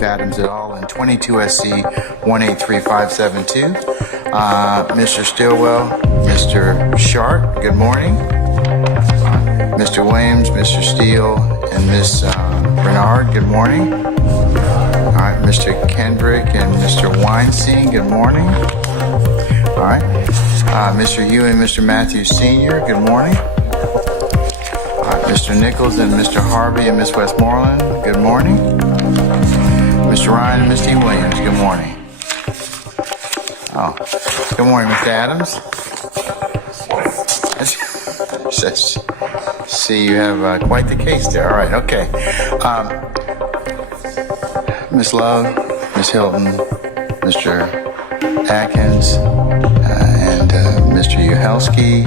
Chief Adams et al. In 22 SC 183572. Mr. Stillwell, Mr. Sharp, good morning. Mr. Williams, Mr. Steele, and Miss Bernard, good morning. All right, Mr. Kendrick and Mr. Weinstein, good morning. All right, Mr. Hugh and Mr. Matthews Sr., good morning. All right, Mr. Nichols and Mr. Harvey and Miss Westmoreland, good morning. Mr. Ryan and Miss T. Williams, good morning. Oh, good morning, Mr. Adams. See, you have quite the case there. All right, okay. Miss Love, Miss Hilton, Mr. Atkins, and Mr. Uhelski,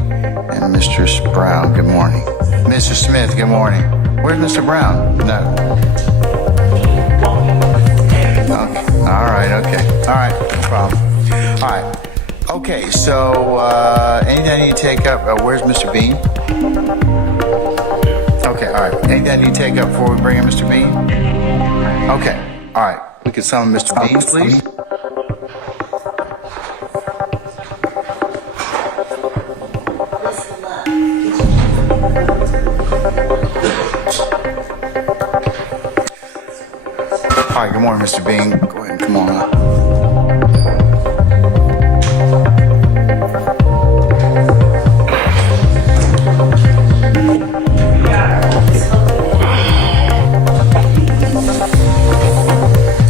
and Mr. Brown, good morning. Mr. Smith, good morning. Where's Mr. Brown? No. Okay. All right, okay. All right, no problem. All right. Okay, so anything I need to take up? Where's Mr. Bean? Okay, all right. Anything I need to take up before we bring in Mr. Bean? Okay, all right. We can summon Mr. Bean, please. All right, good morning, Mr. Bean. Go ahead and come on up.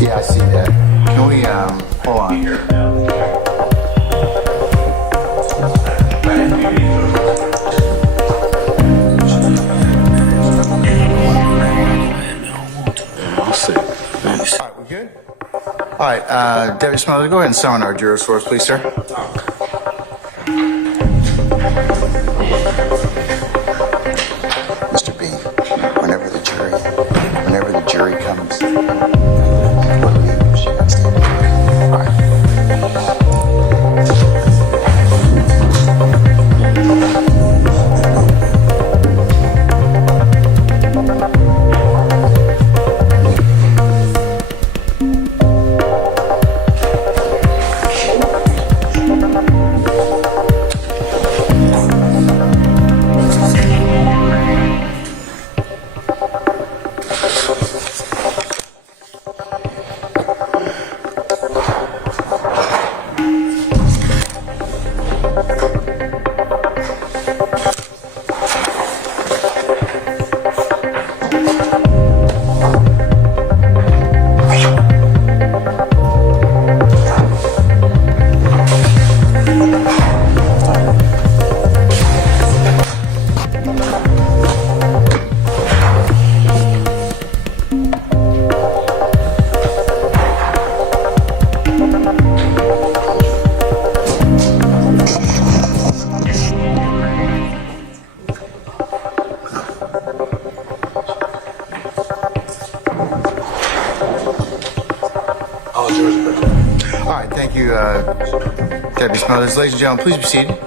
Yeah, I see that. Can we, hold on here. All right, we good? All right, Deputy Smothers, go ahead and summon our jurors for us, please, sir. Mr. Bean, whenever the jury comes, what leave she got standing? All right. Deputy Smothers, ladies and gentlemen, please be seated.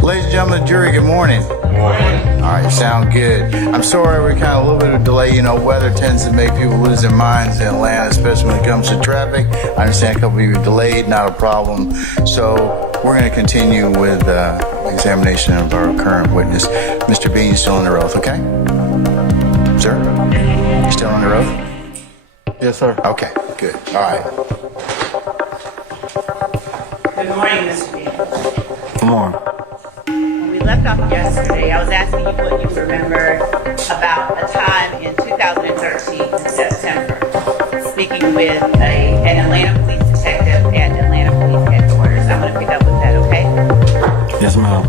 Ladies and gentlemen, jury, good morning. Good morning. All right, you sound good. I'm sorry we're kind of a little bit of a delay. You know, weather tends to make people lose their minds in Atlanta, especially when it comes to traffic. I understand a couple of you are delayed, not a problem. So we're going to continue with examination of our current witness. Mr. Bean, you're still on the oath, okay? Sir? You still on the oath? Yes, sir. Okay, good. All right. Good morning, Mr. Bean. Good morning. When we left off yesterday, I was asking you what you remember about a time in 2013 in September, speaking with an Atlanta police detective at Atlanta Police Headquarters. I'm going to pick up with that, okay? Yes, ma'am.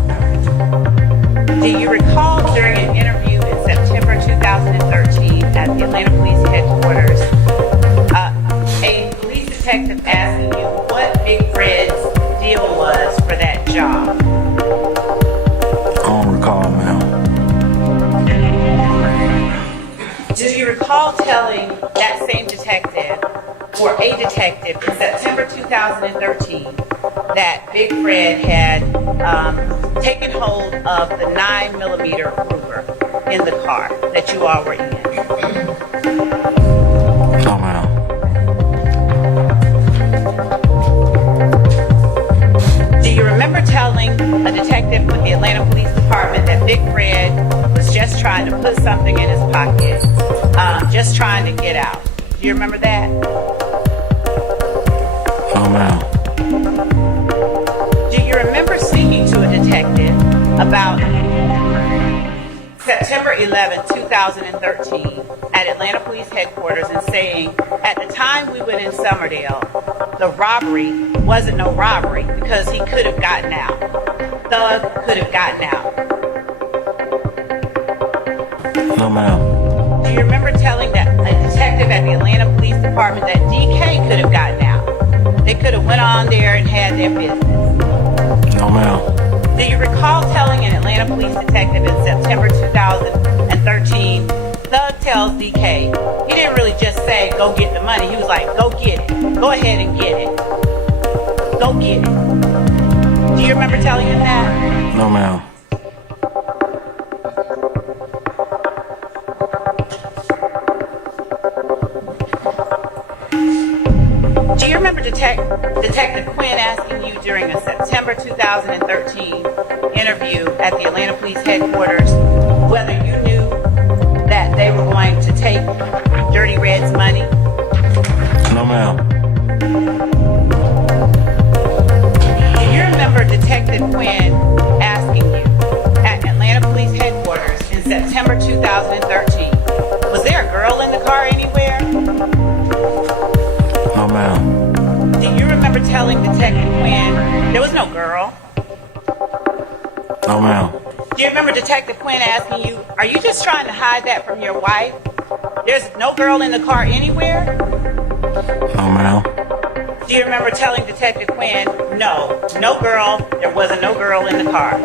Do you recall during an interview in September 2013 at the Atlanta Police Headquarters, a police detective asking you what Big Fred's deal was for that job? I don't recall, ma'am. Do you recall telling that same detective, or a detective, in September 2013 that Big Fred had taken hold of the 9mm Ruger in the car that you all were in? No, ma'am. Do you remember telling a detective with the Atlanta Police Department that Big Fred was just trying to put something in his pocket, just trying to get out? Do you remember that? No, ma'am. Do you remember speaking to a detective about September 11, 2013 at Atlanta Police Headquarters and saying, at the time we went in Summerdale, the robbery wasn't no robbery because he could have gotten out. Thug could have gotten out. No, ma'am. Do you remember telling that a detective at the Atlanta Police Department that DK could have gotten out? They could have went on there and had their business. No, ma'am. Do you recall telling an Atlanta police detective in September 2013, Thug tells DK, he didn't really just say, go get the money. He was like, go get it. Go ahead and get it. Go get it. Do you remember telling him that? No, ma'am. Do you remember Detective Quinn asking you during a September 2013 interview at the Atlanta Police Headquarters whether you knew that they were going to take Dirty Red's money? No, ma'am. Do you remember Detective Quinn asking you at Atlanta Police Headquarters in September 2013, was there a girl in the car anywhere? No, ma'am. Do you remember telling Detective Quinn there was no girl? No, ma'am. Do you remember Detective Quinn asking you, are you just trying to hide that from your wife? There's no girl in the car anywhere? No, ma'am. Do you remember telling Detective Quinn, no girl, there wasn't no girl in the car.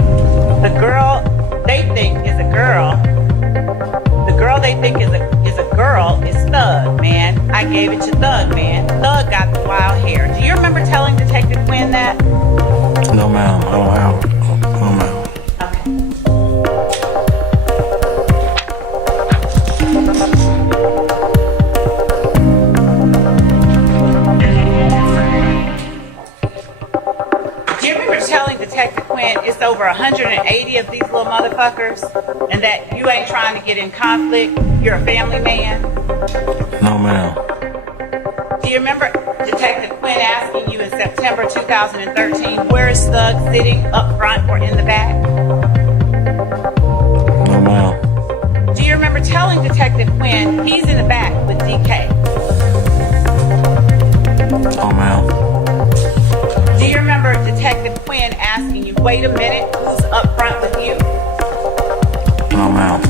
The girl they think is a girl, the girl they think is a girl is Thug, man. I gave it to Thug, man. Thug got the wild hair. Do you remember telling Detective Quinn that? No, ma'am. I don't have. No, ma'am. Telling Detective Quinn it's over 180 of these little motherfuckers and that you ain't trying to get in conflict, you're a family man? No, ma'am. Do you remember Detective Quinn asking you in September 2013 where is Thug sitting, up front or in the back? No, ma'am. Do you remember telling Detective Quinn he's in the back with DK? No, ma'am. Do you remember Detective Quinn asking you, wait a minute, who's up front with you? No, ma'am.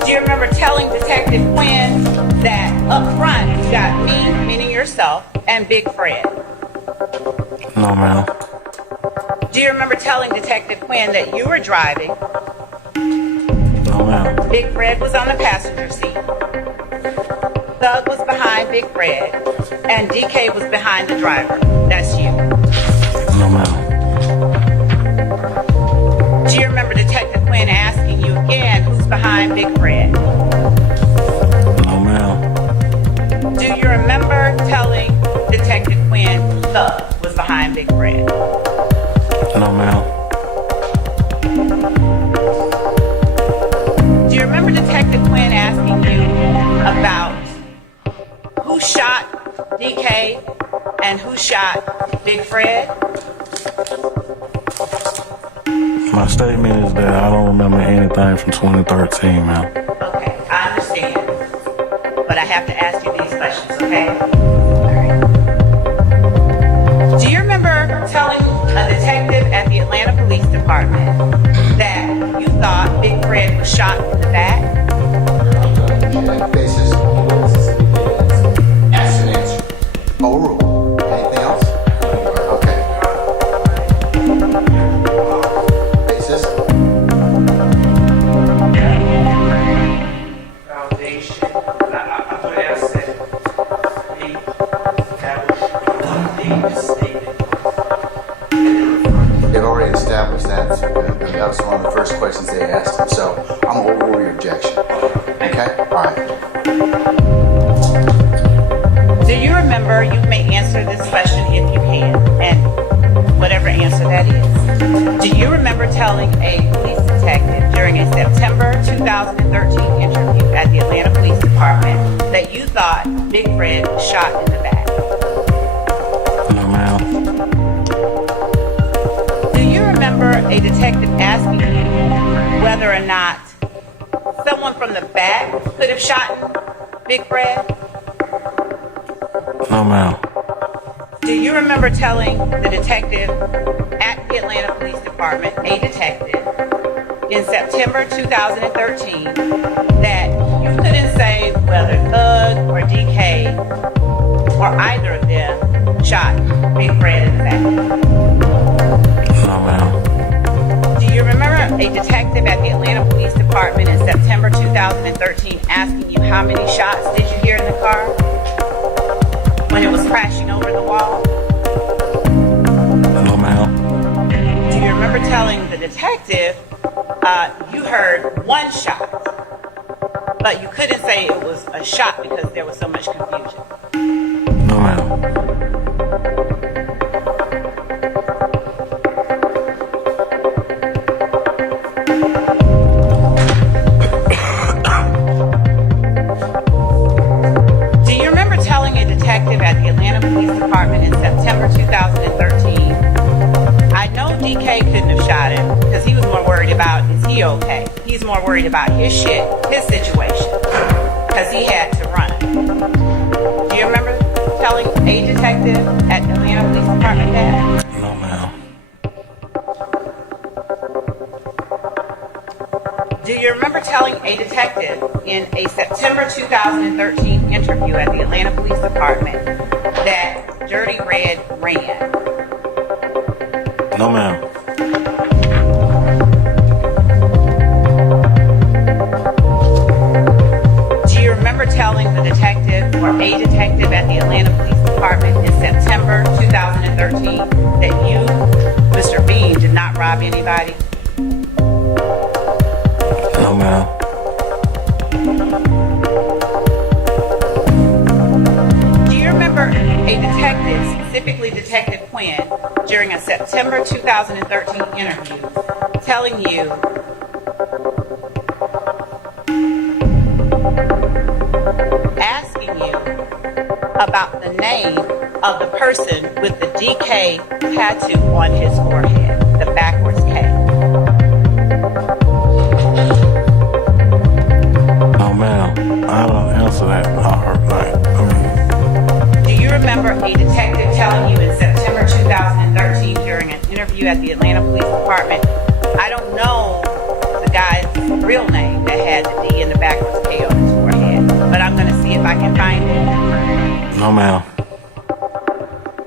Do you remember telling Detective Quinn that up front you got me, meaning yourself, and Big Fred? No, ma'am. Do you remember telling Detective Quinn that you were driving, No, ma'am. Big Fred was on the passenger seat, Thug was behind Big Fred, and DK was behind the driver? That's you. No, ma'am. Do you remember Detective Quinn asking you again who's behind Big Fred? No, ma'am. Do you remember telling Detective Quinn Thug was behind Big Fred? No, ma'am. Do you remember Detective Quinn asking you about who shot DK and who shot Big Fred? My statement is that I don't remember anything from 2013, ma'am. Okay, I understand. But I have to ask you these questions, okay? Do you remember telling a detective at the Atlanta Police Department that you thought Big Fred was shot in the back? Basis. Ask and answer. Overruled. Anything else? Okay. Basis. Foundation. I would ask that they establish one thing stated. questions they asked him. So I'm going to overrule your objection. Okay? All right. Do you remember, you may answer this question if you can, and whatever answer that is. Do you remember telling a police detective during a September 2013 interview at the Atlanta Police Department that you thought Big Fred was shot in the back? No, ma'am. Do you remember a detective asking you whether or not someone from the back could have shot Big Fred? No, ma'am. Do you remember telling the detective at the Atlanta Police Department, a detective, in September 2013 that you couldn't say whether Thug or DK or either of them shot Big Fred in the back? No, ma'am. Do you remember a detective at the Atlanta Police Department in September 2013 asking you how many shots did you hear in the car when it was crashing over the wall? No, ma'am. Do you remember telling the detective you heard one shot, but you couldn't say it was a shot because there was so much confusion? No, ma'am. Do you remember telling a detective at the Atlanta Police Department in September 2013, I know DK couldn't have shot him because he was more worried about, is he okay? He's more worried about his shit, his situation, because he had to run. Do you remember telling a detective at the Atlanta Police Department that? No, ma'am. Do you remember telling a detective in a September 2013 interview at the Atlanta Police Department that Dirty Red ran? No, ma'am. Do you remember telling the detective or a detective at the Atlanta Police Department in September 2013 that you, Mr. Bean, did not rob anybody? No, ma'am. Do you remember a detective, specifically Detective Quinn, during a September 2013 interview telling you asking you about the name of the person with the DK tattoo on his forehead, the backwards K? No, ma'am. I don't answer that. Do you remember a detective telling you in September 2013 during an interview at the Atlanta Police Department, I don't know the guy's real name that had the D and the backwards K on his forehead, but I'm going to see if I can find it? No, ma'am.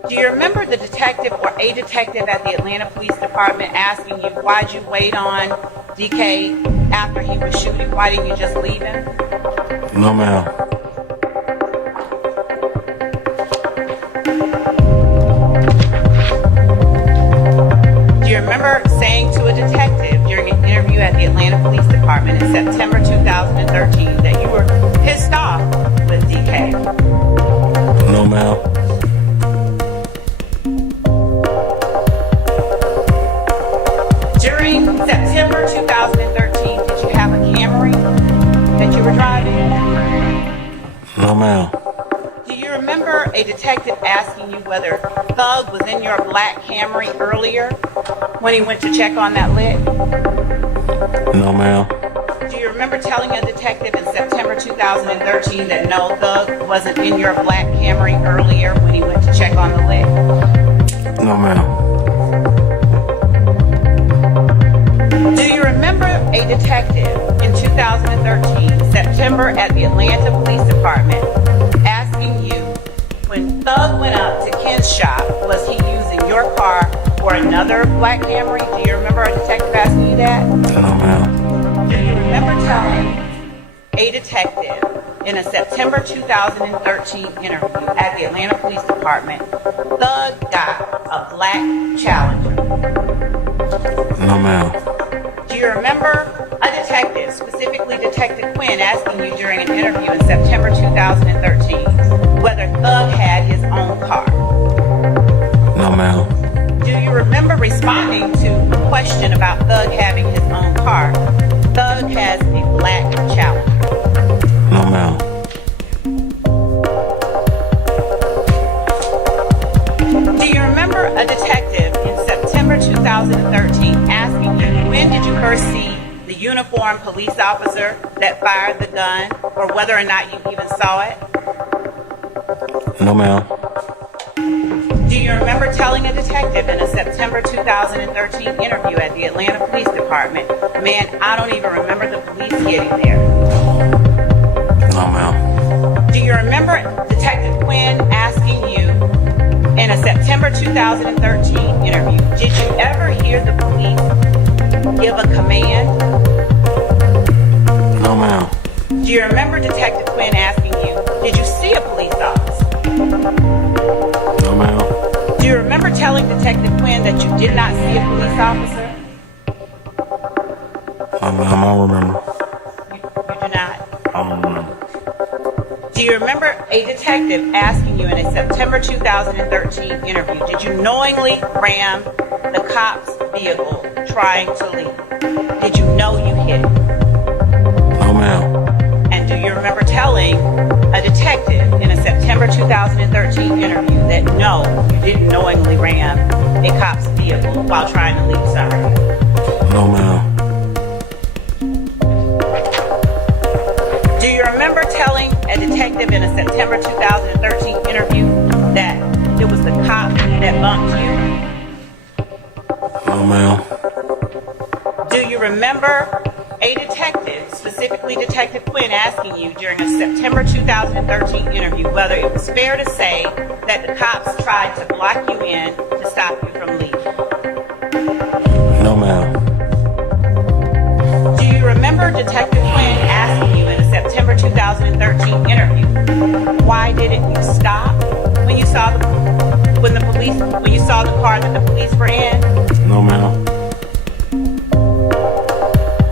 Do you remember the detective or a detective at the Atlanta Police Department asking you, why'd you wait on DK after he was shooting? Why didn't you just leave him? No, ma'am. Do you remember saying to a detective during an interview at the Atlanta Police Department in September 2013 that you were pissed off with DK? No, ma'am. During September 2013, did you have a Camry that you were driving? No, ma'am. Do you remember a detective asking you whether Thug was in your black Camry earlier when he went to check on that lit? No, ma'am. Do you remember telling a detective in September 2013 that no, Thug wasn't in your black Camry earlier when he went to check on the lit? No, ma'am. Do you remember a detective in 2013, September, at the Atlanta Police Department asking you when Thug went up to Ken's shop, was he using your car or another black Camry? Do you remember a detective asking you that? No, ma'am. Do you remember telling a detective in a September 2013 interview at the Atlanta Police Department, Thug got a black Challenger? No, ma'am. Do you remember a detective, specifically Detective Quinn, asking you during an interview in September 2013 whether Thug had his own car? No, ma'am. Do you remember responding to a question about Thug having his own car? Thug has a black Challenger. No, ma'am. Do you remember a detective in September 2013 asking you when did you first see the uniformed police officer that fired the gun, or whether or not you even saw it? No, ma'am. Do you remember telling a detective in a September 2013 interview at the Atlanta Police Department, man, I don't even remember the police getting there? No, ma'am. Do you remember Detective Quinn asking you in a September 2013 interview, did you ever hear the police give a command? No, ma'am. Do you remember Detective Quinn asking you, did you see a police officer? No, ma'am. Do you remember telling Detective Quinn that you did not see a police officer? No, ma'am. I don't remember. You do not? I don't remember. Do you remember a detective asking you in a September 2013 interview, did you knowingly ram the cop's vehicle trying to leave? Did you know you hit it? No, ma'am. And do you remember telling a detective in a September 2013 interview that no, you didn't knowingly ram a cop's vehicle while trying to leave somewhere? No, ma'am. Do you remember telling a detective in a September 2013 interview that it was the cop that bumped you? No, ma'am. Do you remember a detective, specifically Detective Quinn, asking you during a September 2013 interview whether it was fair to say that the cops tried to block you in to stop you from leaving? No, ma'am. Do you remember Detective Quinn asking you in a September 2013 interview, why didn't you stop when you saw the car that the police were in? No, ma'am.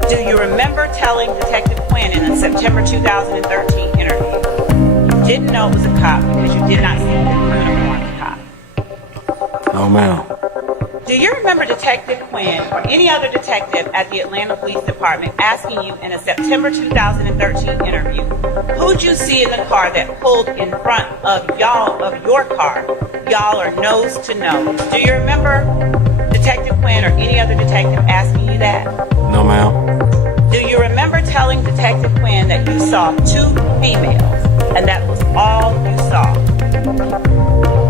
Do you remember telling Detective Quinn in a September 2013 interview you didn't know it was a cop because you did not see the uniformed cop? No, ma'am. Do you remember Detective Quinn or any other detective at the Atlanta Police Department asking you in a September 2013 interview, who'd you see in the car that pulled in front of your car? Y'all are nose to nose. Do you remember Detective Quinn or any other detective asking you that? No, ma'am. Do you remember telling Detective Quinn that you saw two females and that was all you saw?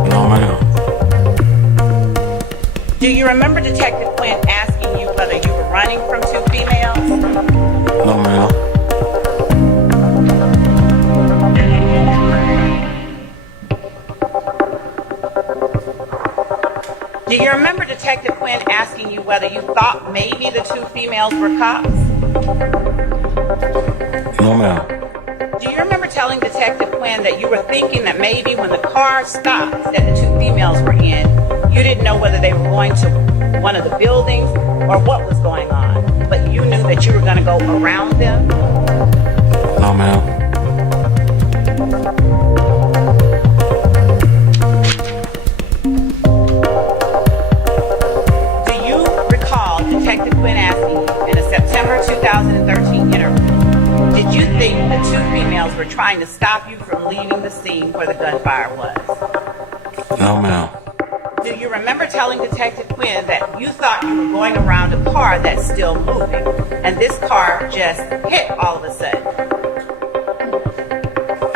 No, ma'am. Do you remember Detective Quinn asking you whether you were running from two females? No, ma'am. Do you remember Detective Quinn asking you whether you thought maybe the two females were cops? No, ma'am. Do you remember telling Detective Quinn that you were thinking that maybe when the car stopped that the two females were in, you didn't know whether they were going to one of the buildings or what was going on, but you knew that you were going to go around them? No, ma'am. Do you recall Detective Quinn asking you in a September 2013 interview, did you think the two females were trying to stop you from leaving the scene where the gunfire was? No, ma'am. Do you remember telling Detective Quinn that you thought you were going around a car that's still moving, and this car just hit all of a sudden?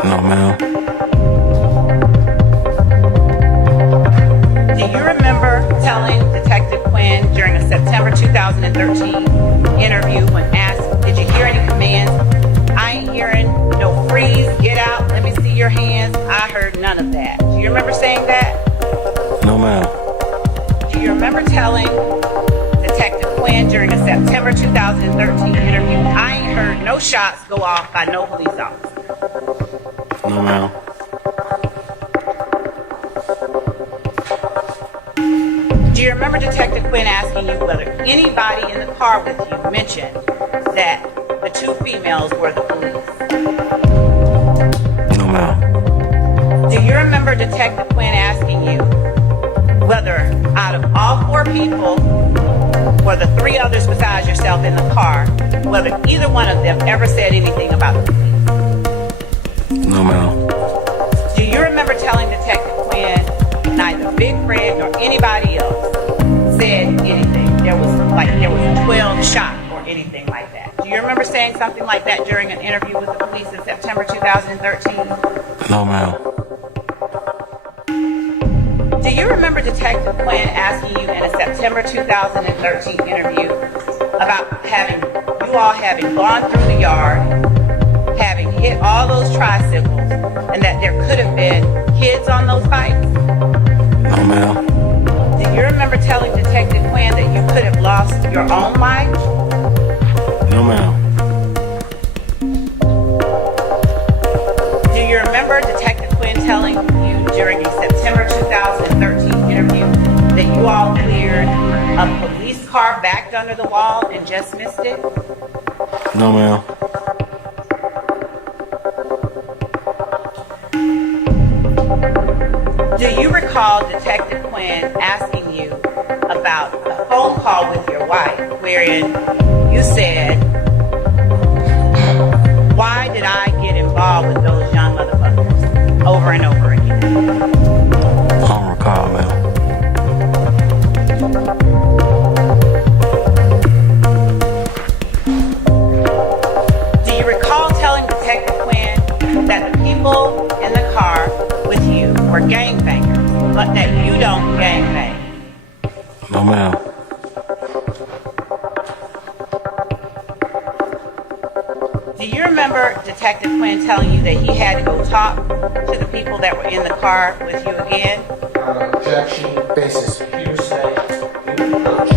No, ma'am. Do you remember telling Detective Quinn during a September 2013 interview when asked, did you hear any commands? I ain't hearing no freeze, get out, let me see your hands. I heard none of that. Do you remember saying that? No, ma'am. Do you remember telling Detective Quinn during a September 2013 interview, I ain't heard no shots go off by no police officer? No, ma'am. Do Do you remember Detective Quinn asking you whether anybody in the car with you mentioned that the two females were the police? No, ma'am. Do you remember Detective Quinn asking you whether out of all four people, or the three others besides yourself in the car, whether either one of them ever said anything about the police? No, ma'am. Do you remember telling Detective Quinn neither Big Fred nor anybody else said anything? There was a 12 shot or anything like that. Do you remember saying something like that during an interview with the police in September 2013? No, ma'am. Do you remember Detective Quinn asking you in a September 2013 interview about you all having gone through the yard, having hit all those tricycles, and that there could have been kids on those bikes? No, ma'am. Do you remember telling Detective Quinn that you could have lost your own life? No, ma'am. Do you remember Detective Quinn telling you during a September 2013 interview that you all cleared a police car backed under the wall and just missed it? No, ma'am. Do you recall Detective Quinn asking you about a phone call with your wife wherein you said, "Why did I get involved with those young motherfuckers?" over and over again? I don't recall, ma'am. Do you recall telling Detective Quinn that the people in the car with you were gangbangers, but that you don't gangbang? No, ma'am. Do you remember Detective Quinn telling you that he had to go talk to the people that were in the car with you again? Objection, basis, hearsay, approach.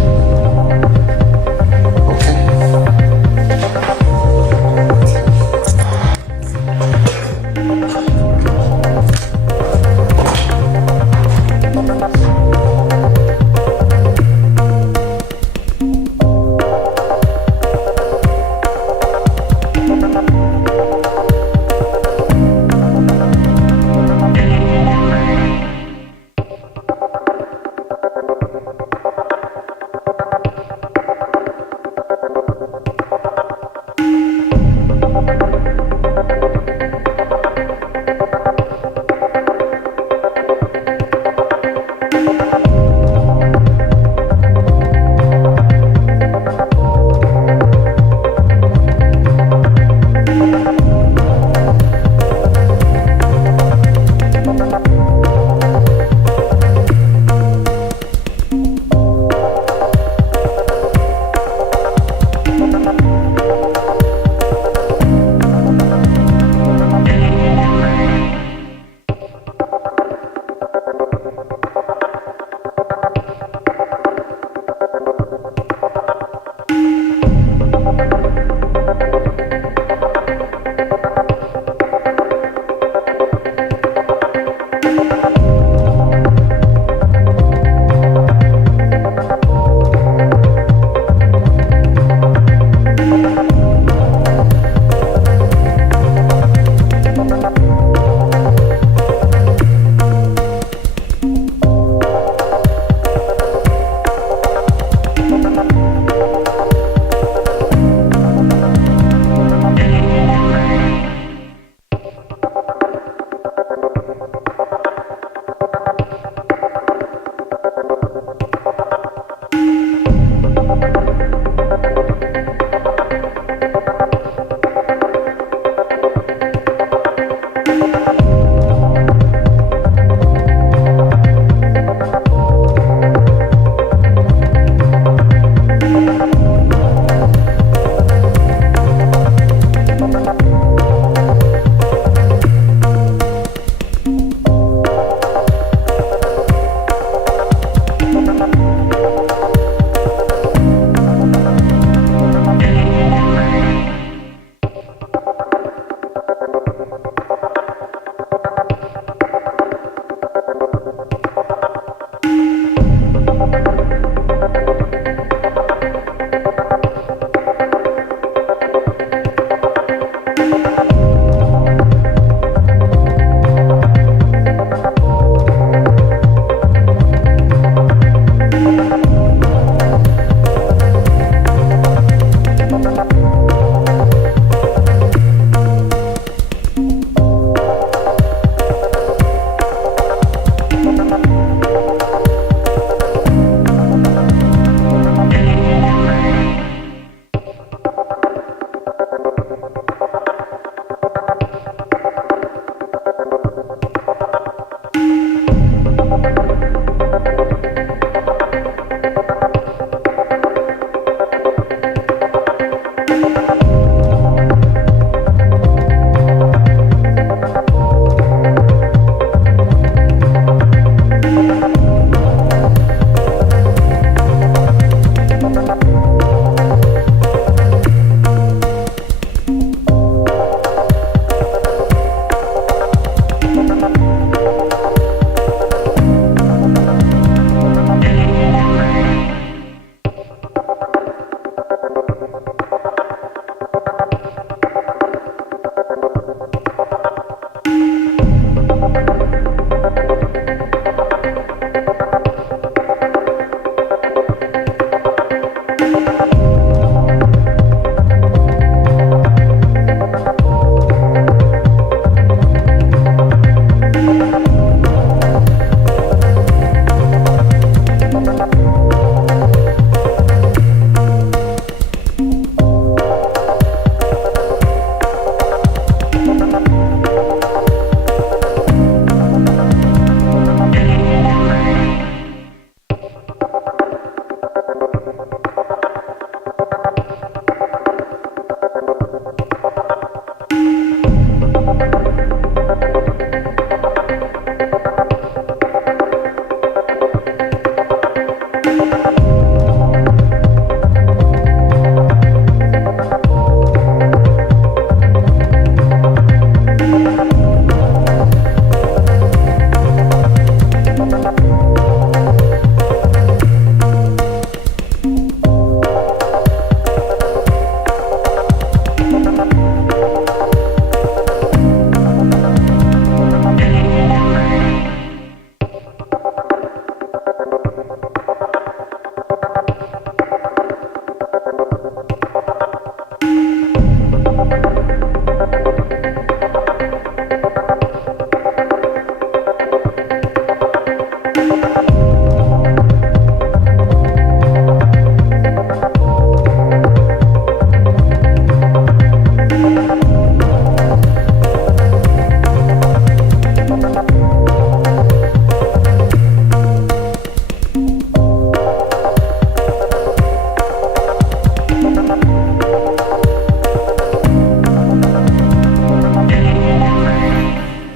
Okay.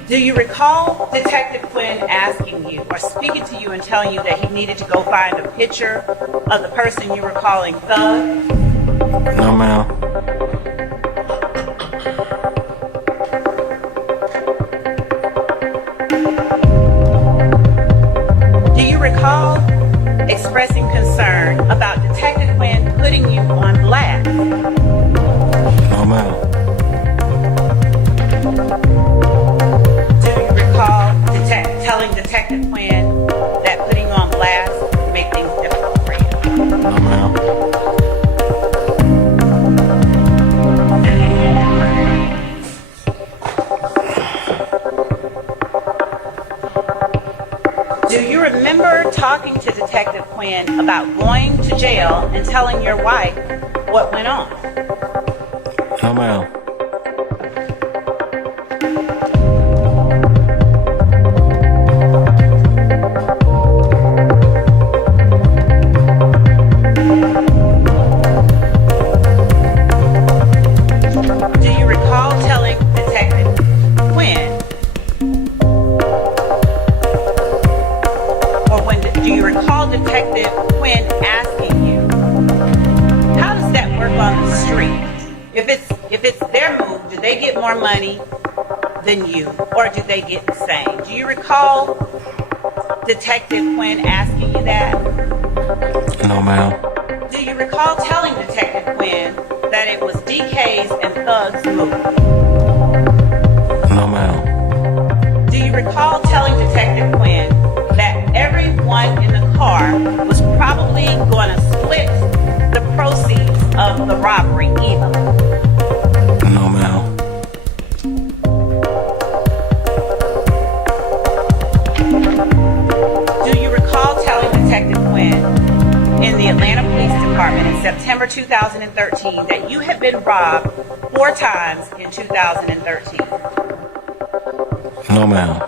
Do you recall Detective Quinn asking you or speaking to you and telling you that he needed to go find a picture of the person you were calling Thug? No, ma'am. Do you recall expressing concern about Detective Quinn putting you on blast? No, ma'am. Do you recall telling Detective Quinn that putting you on blast would make things difficult for you? No, ma'am. Do you remember talking to Detective Quinn about going to jail and telling your wife what went on? No, ma'am. Do you recall telling Detective Quinn, do you recall Detective Quinn asking you, how does that work on the street? If it's their move, do they get more money than you, or do they get the same? Do you recall Detective Quinn asking you that? No, ma'am. Do you recall telling Detective Quinn that it was DK's and Thug's move? No, ma'am. Do you recall telling Detective Quinn that everyone in the car was probably going to split the proceeds of the robbery evenly? No, ma'am. Do you recall telling Detective Quinn in the Atlanta Police Department in September 2013 that you had been robbed 4 times in 2013? No, ma'am.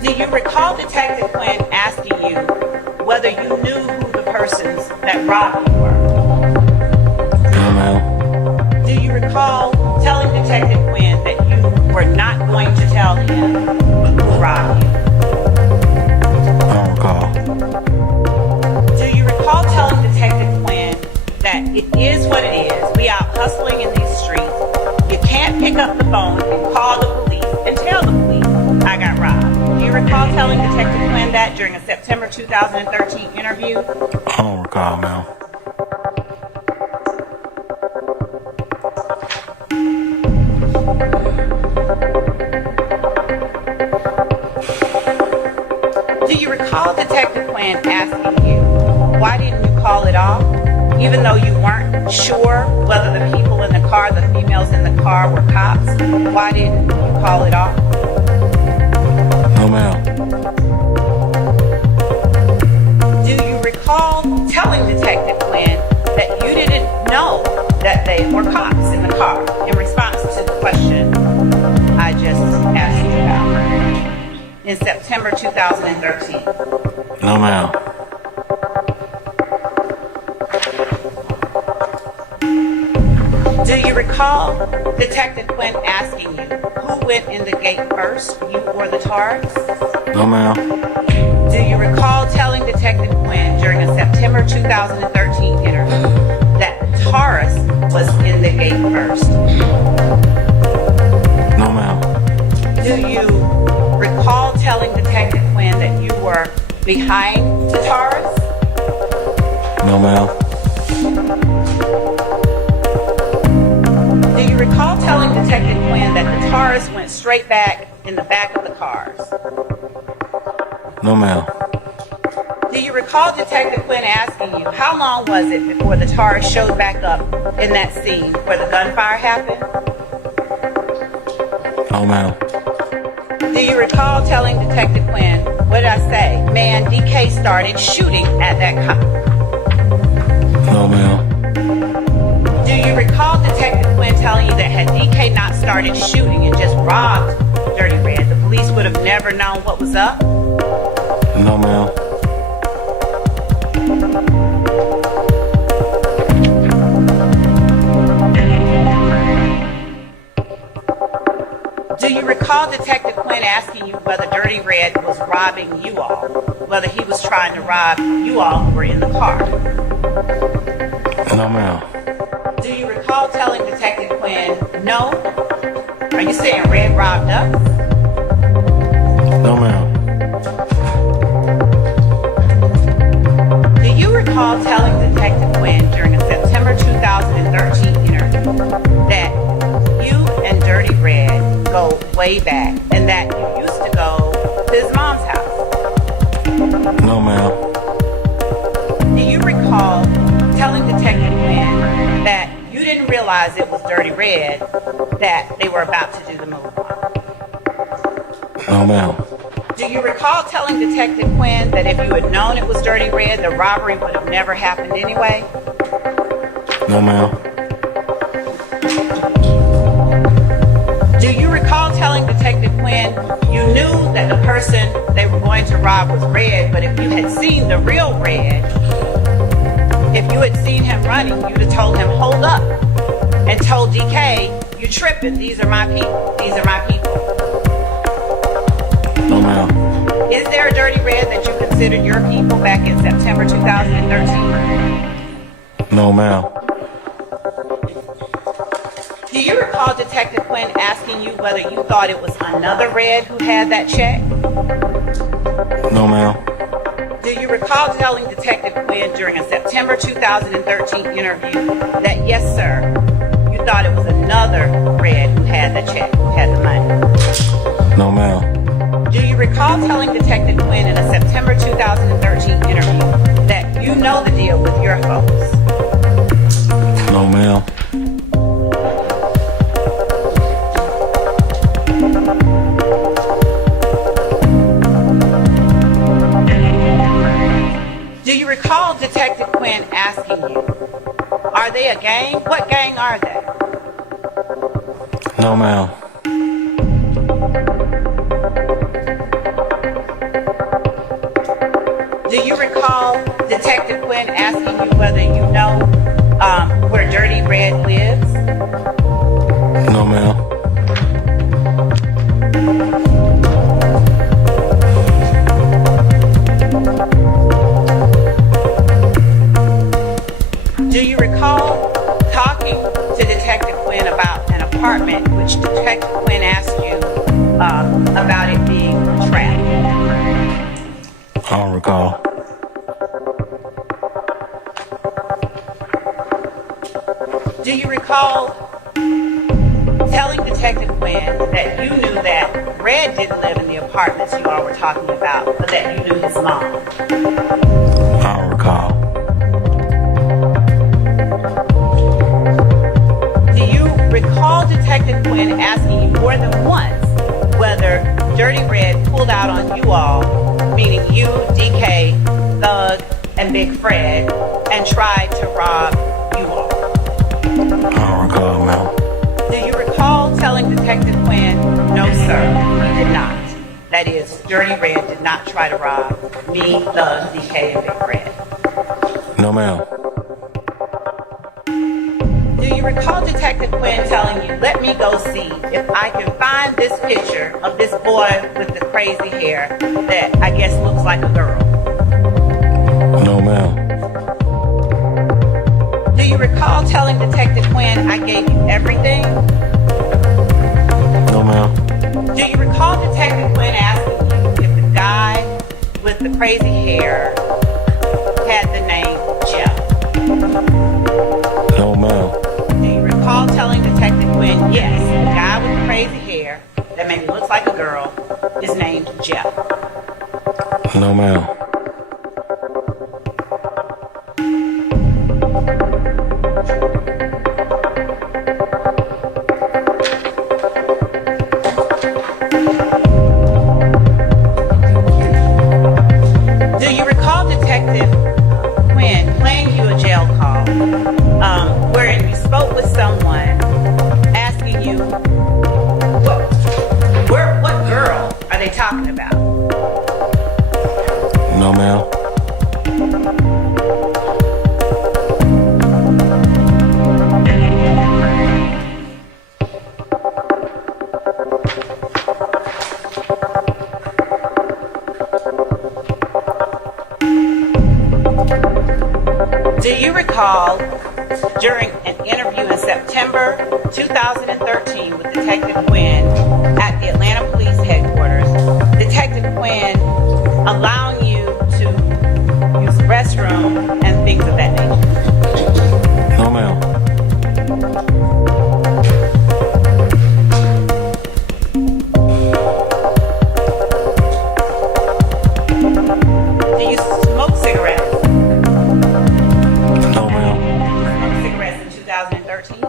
Do you recall Detective Quinn asking you whether you knew who the persons that robbed you were? No, ma'am. Do you recall telling Detective Quinn that you were not going to tell him who robbed you? I don't recall. Do you recall telling Detective Quinn that it is what it is? We out hustling in these streets. You can't pick up the phone and call the police and tell the police I got robbed. Do you recall telling Detective Quinn that during a September 2013 interview? I don't recall, ma'am. Do you recall Detective Quinn asking you, why didn't you call it off? Even though you weren't sure whether the people in the car, the females in the car were cops, why didn't you call it off? No, ma'am. Do you recall telling Detective Quinn that you didn't know that they were cops in the car in response to the question I just asked you about in September 2013? No, ma'am. Do you recall Detective Quinn asking you who went in the gate first, you or the Taurus? No, ma'am. Do you recall telling Detective Quinn during a September 2013 interview that the Taurus was in the gate first? No, ma'am. Do you recall telling Detective Quinn that you were behind the Taurus? No, ma'am. Do you recall telling Detective Quinn that the Taurus went straight back in the back of the cars? No, ma'am. Do Do you recall Detective Quinn asking you how long was it before the tar showed back up in that scene where the gunfire happened? No, ma'am. Do you recall telling Detective Quinn, what did I say? Man, DK started shooting at that cop. No, ma'am. Do you recall Detective Quinn telling you that had DK not started shooting and just robbed Dirty Red, the police would have never known what was up? No, ma'am. Do you recall Detective Quinn asking you whether Dirty Red was robbing you all? Whether he was trying to rob you all who were in the car? No, ma'am. Do you recall telling Detective Quinn, no? Are you saying Red robbed us? No, ma'am. Do you recall telling Detective Quinn during a September 2013 interview that you and Dirty Red go way back and that you used to go to his mom's house? No, ma'am. Do you recall telling Detective Quinn that you didn't realize it was Dirty Red that they were about to do the move on? No, ma'am. Do you recall telling Detective Quinn that if you had known it was Dirty Red, the robbery would have never happened anyway? No, ma'am. Do you recall telling Detective Quinn you knew that the person they were going to rob was Red, but if you had seen the real Red, if you had seen him running, you'd have told him, hold up, and told DK, you tripping, these are my people, these are my people. No, ma'am. Is there a Dirty Red that you considered your people back in September 2013? No, ma'am. Do you recall Detective Quinn asking you whether you thought it was another Red who had that check? No, ma'am. Do you recall telling Detective Quinn during a September 2013 interview that, yes, sir, you thought it was another Red who had the check, who had the money? No, ma'am. Do you recall telling Detective Quinn in a September 2013 interview that you know the deal with your folks? No, ma'am. Do you recall Detective Quinn asking you, are they a gang? What gang are they? No, ma'am. Do you recall Detective Quinn asking you whether you know where Dirty Red lives? No, ma'am. Do you recall talking to Detective Quinn about an apartment which Detective Quinn asked you about it being a trap? I don't recall. Do you recall telling Detective Quinn that you knew that Red didn't live in the apartments you all were talking about, but that you knew his mom? I don't recall. Do you recall Detective Quinn asking you more than once whether Dirty Red pulled out on you all, meaning you, DK, Thug, and Big Fred, and tried to rob you all? I don't recall, ma'am. Do you recall telling Detective Quinn, no sir, he did not. That is, Dirty Red did not try to rob me, Thug, DK, and Big Fred. No, ma'am. Do you recall Detective Quinn telling you, let me go see if I can find this picture of this boy with the crazy hair that I guess looks like a girl? No, ma'am. Do you recall telling Detective Quinn, I gave you everything? No, ma'am. Do you recall Detective Quinn asking you if the guy with the crazy hair had the name Jeff? No, ma'am. Do you recall telling Detective Quinn, yes, the guy with the crazy hair that maybe looks like a girl is named Jeff? No, ma'am. recall during an interview in September 2013 with Detective Quinn at the Atlanta Police Headquarters, Detective Quinn allowing you to use the restroom and things of that nature? No, ma'am. Do you smoke cigarettes? No, ma'am. Smoke cigarettes in 2013?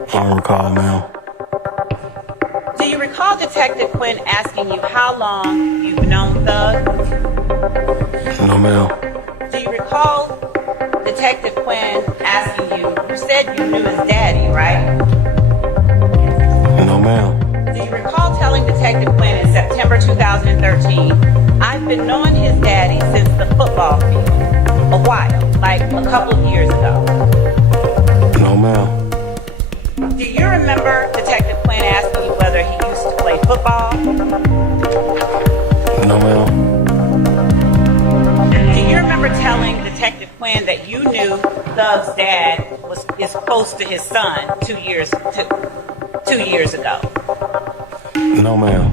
I don't recall, ma'am. Do you recall Detective Quinn asking you how long you've known Thug? No, ma'am. Do you recall Detective Quinn asking you said you knew his daddy, right? No, ma'am. Do you recall telling Detective Quinn in September 2013, I've been knowing his daddy since the football field, a while, like a couple of years ago? No, ma'am. Do you remember Detective Quinn asking you whether he used to play football? No, ma'am. Do you remember telling Detective Quinn that you knew Thug's dad is close to his son 2 years ago? No, ma'am.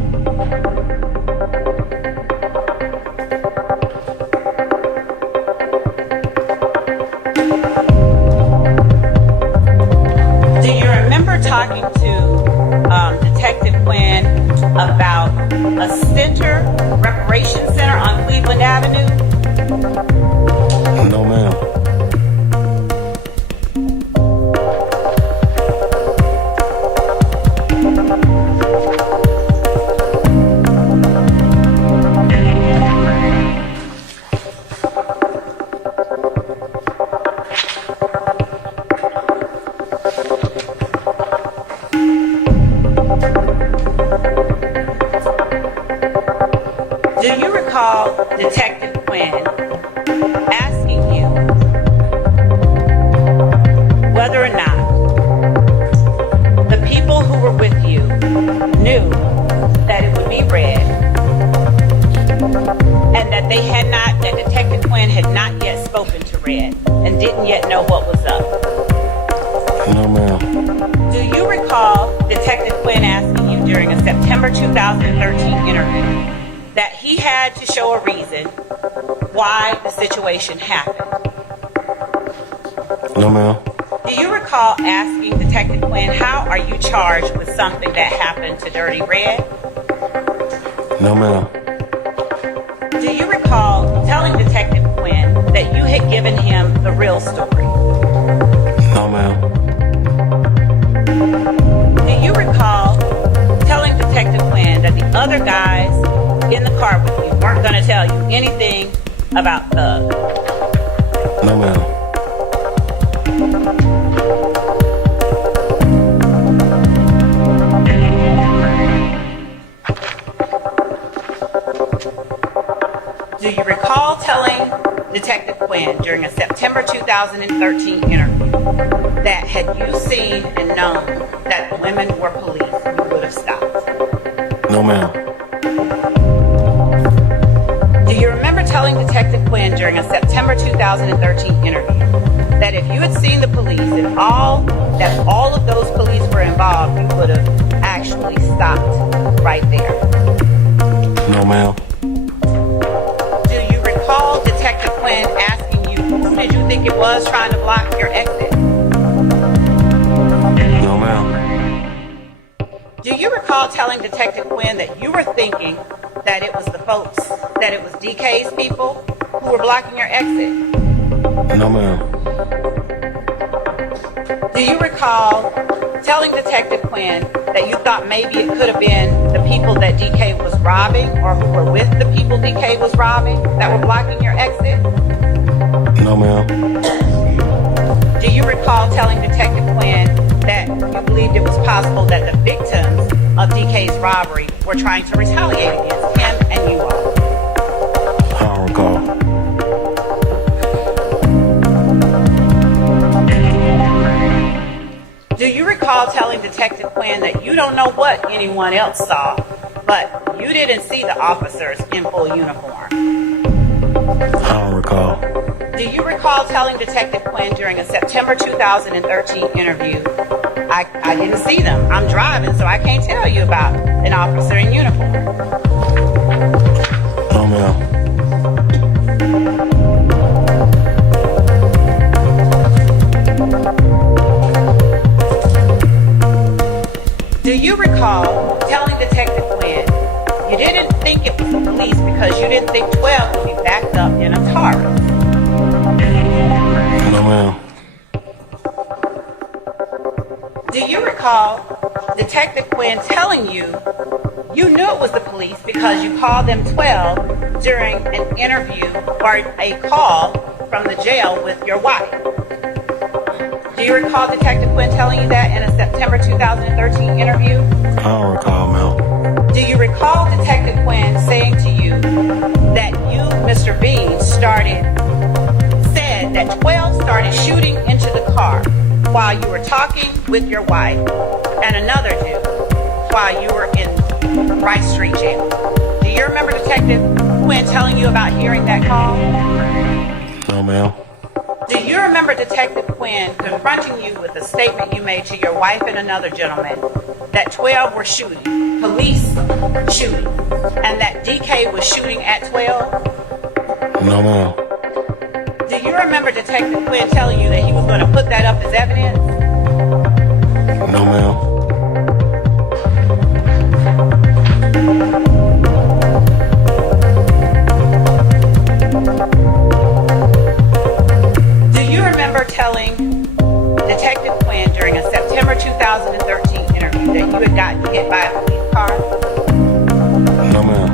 Do you remember talking to Detective Quinn about a reparation center on Cleveland Avenue? No, ma'am. Do you recall Detective Quinn asking you whether or not the people who were with you knew that it would be red and that that Detective Quinn had not yet spoken to Red and didn't yet know what was up? No, ma'am. Do you recall Detective Quinn asking you during a September 2013 interview that he had to show a reason why the situation happened? No, ma'am. Do you recall asking Detective Quinn, how are you charged with something that happened to Dirty Red? No, ma'am. Do you recall telling Detective Quinn that you had given him the real story? No, ma'am. Do you recall telling Detective Quinn that the other guys in the car with you weren't going to tell you anything about Thug? No, ma'am. Do you recall telling Detective Quinn during a September 2013 interview that had you seen and known that the women were police, you would have stopped? No, ma'am. Do you remember telling Detective Quinn during a September 2013 interview that if you had seen the police and all of those police were involved, you would have actually stopped right there? No, ma'am. Do you recall Detective Quinn asking you who did you think it was trying to block your exit? No, ma'am. Do you recall telling Detective Quinn that you were thinking that it was DK's people who were blocking your exit? No, ma'am. Do you recall telling Detective Quinn that you thought maybe it could have been the people that DK was robbing or who were with the people DK was robbing that were blocking your exit? No, ma'am. Do you recall telling Detective Quinn that you believed it was possible that the victims of DK's robbery were trying to retaliate against him and you all? I don't recall. Do you recall telling Detective Quinn that you don't know what anyone else saw, but you didn't see the officers in full uniform? I don't recall. Do you recall telling Detective Quinn during a September 2013 interview, I didn't see them. I'm driving, so I can't tell you about an officer in uniform. No, ma'am. Do you recall telling Detective Quinn you didn't think it was the police because you didn't think 12 would be backed up in a Taurus? No, ma'am. Do you recall Detective Quinn telling you you knew it was the police because you called them 12 during an interview or a call from the jail with your wife? Do you recall Detective Quinn telling you that in a September 2013 interview? I don't recall, ma'am. Do you recall Detective Quinn saying to you that you, Mr. Bean, said that 12 started shooting into the car while you were talking with your wife and another dude while you were in Rice Street Jail? Do you remember Detective Quinn telling you about hearing that call? No, ma'am. Do you remember Detective Quinn confronting you with a statement you made to your wife and another gentleman that 12 were shooting, police shooting, and that DK was shooting at 12? No, ma'am. Do you remember Detective Quinn telling you that he was going to put that up as evidence? No, ma'am. Do you remember telling Detective Quinn during a September 2013 interview that you had gotten hit by a police car? No, ma'am.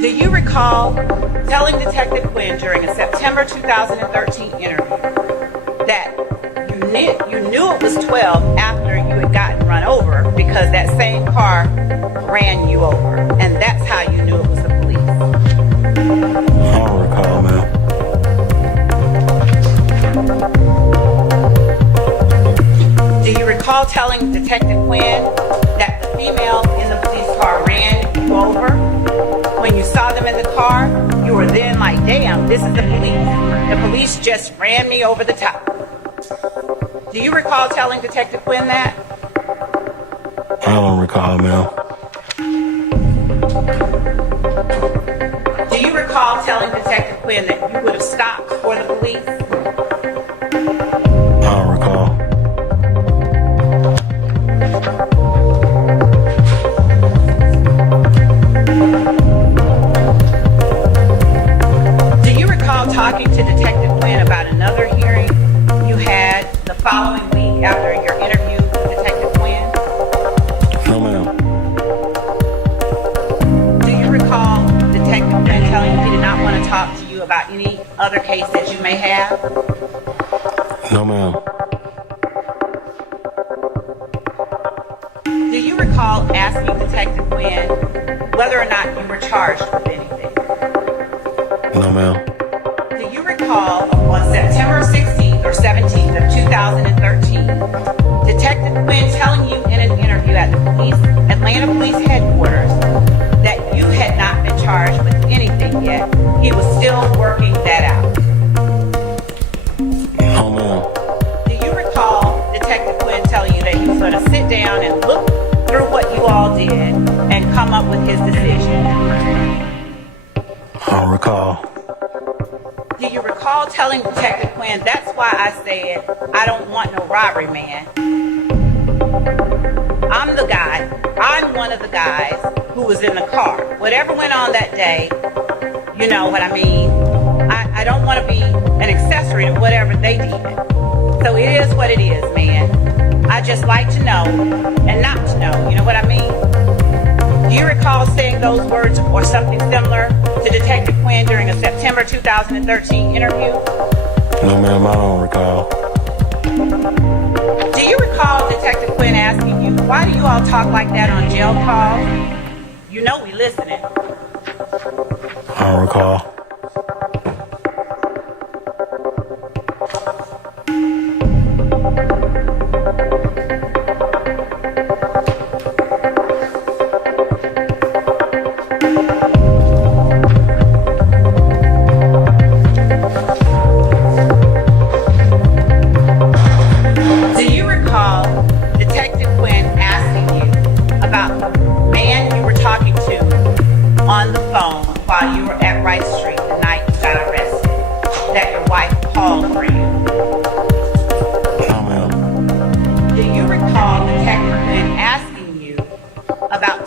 Do you recall telling Detective Quinn during a September 2013 interview that you knew it was 12 after you had gotten run over because that same car ran you over, and that's how you knew it was the police? I don't recall, ma'am. Do you recall telling Detective Quinn that the female in the police car ran you over? When you saw them in the car, you were then like, damn, this is the police. The police just ran me over the top. Do you recall telling Detective Quinn that? I don't recall, ma'am. Do you recall telling Detective Quinn that you would have stopped for the police? I don't recall. Do you recall talking to Detective Quinn about another hearing you had the following week after your interview with Detective Quinn? No, ma'am. Do you recall Detective Quinn telling you he did not want to talk to you about any other case that you may have? No, ma'am. Do you recall asking Detective Quinn whether or not you were charged with anything? No, ma'am. Do you recall on September 16th or 17th of 2013, Detective Quinn telling you in an interview at the Atlanta Police Headquarters that you had not been charged with anything yet? He was still working that out. No, ma'am. Do you recall Detective Quinn telling you that he was going to sit down and look through what you all did and come up with his decision? I don't recall. Do you recall telling Detective Quinn, that's why I said, I don't want no robbery, man. I'm one of the guys who was in the car. Whatever went on that day, you know what I mean? I don't want to be an accessory to whatever they did. So it is what it is, man. I just like to know and not to know, you know what I mean? Do you recall saying those words or something similar to Detective Quinn during a September 2013 interview? No, ma'am, I don't recall. Do you recall Detective Quinn asking you, why do you all talk like that on jail calls? You know we listening. I don't recall.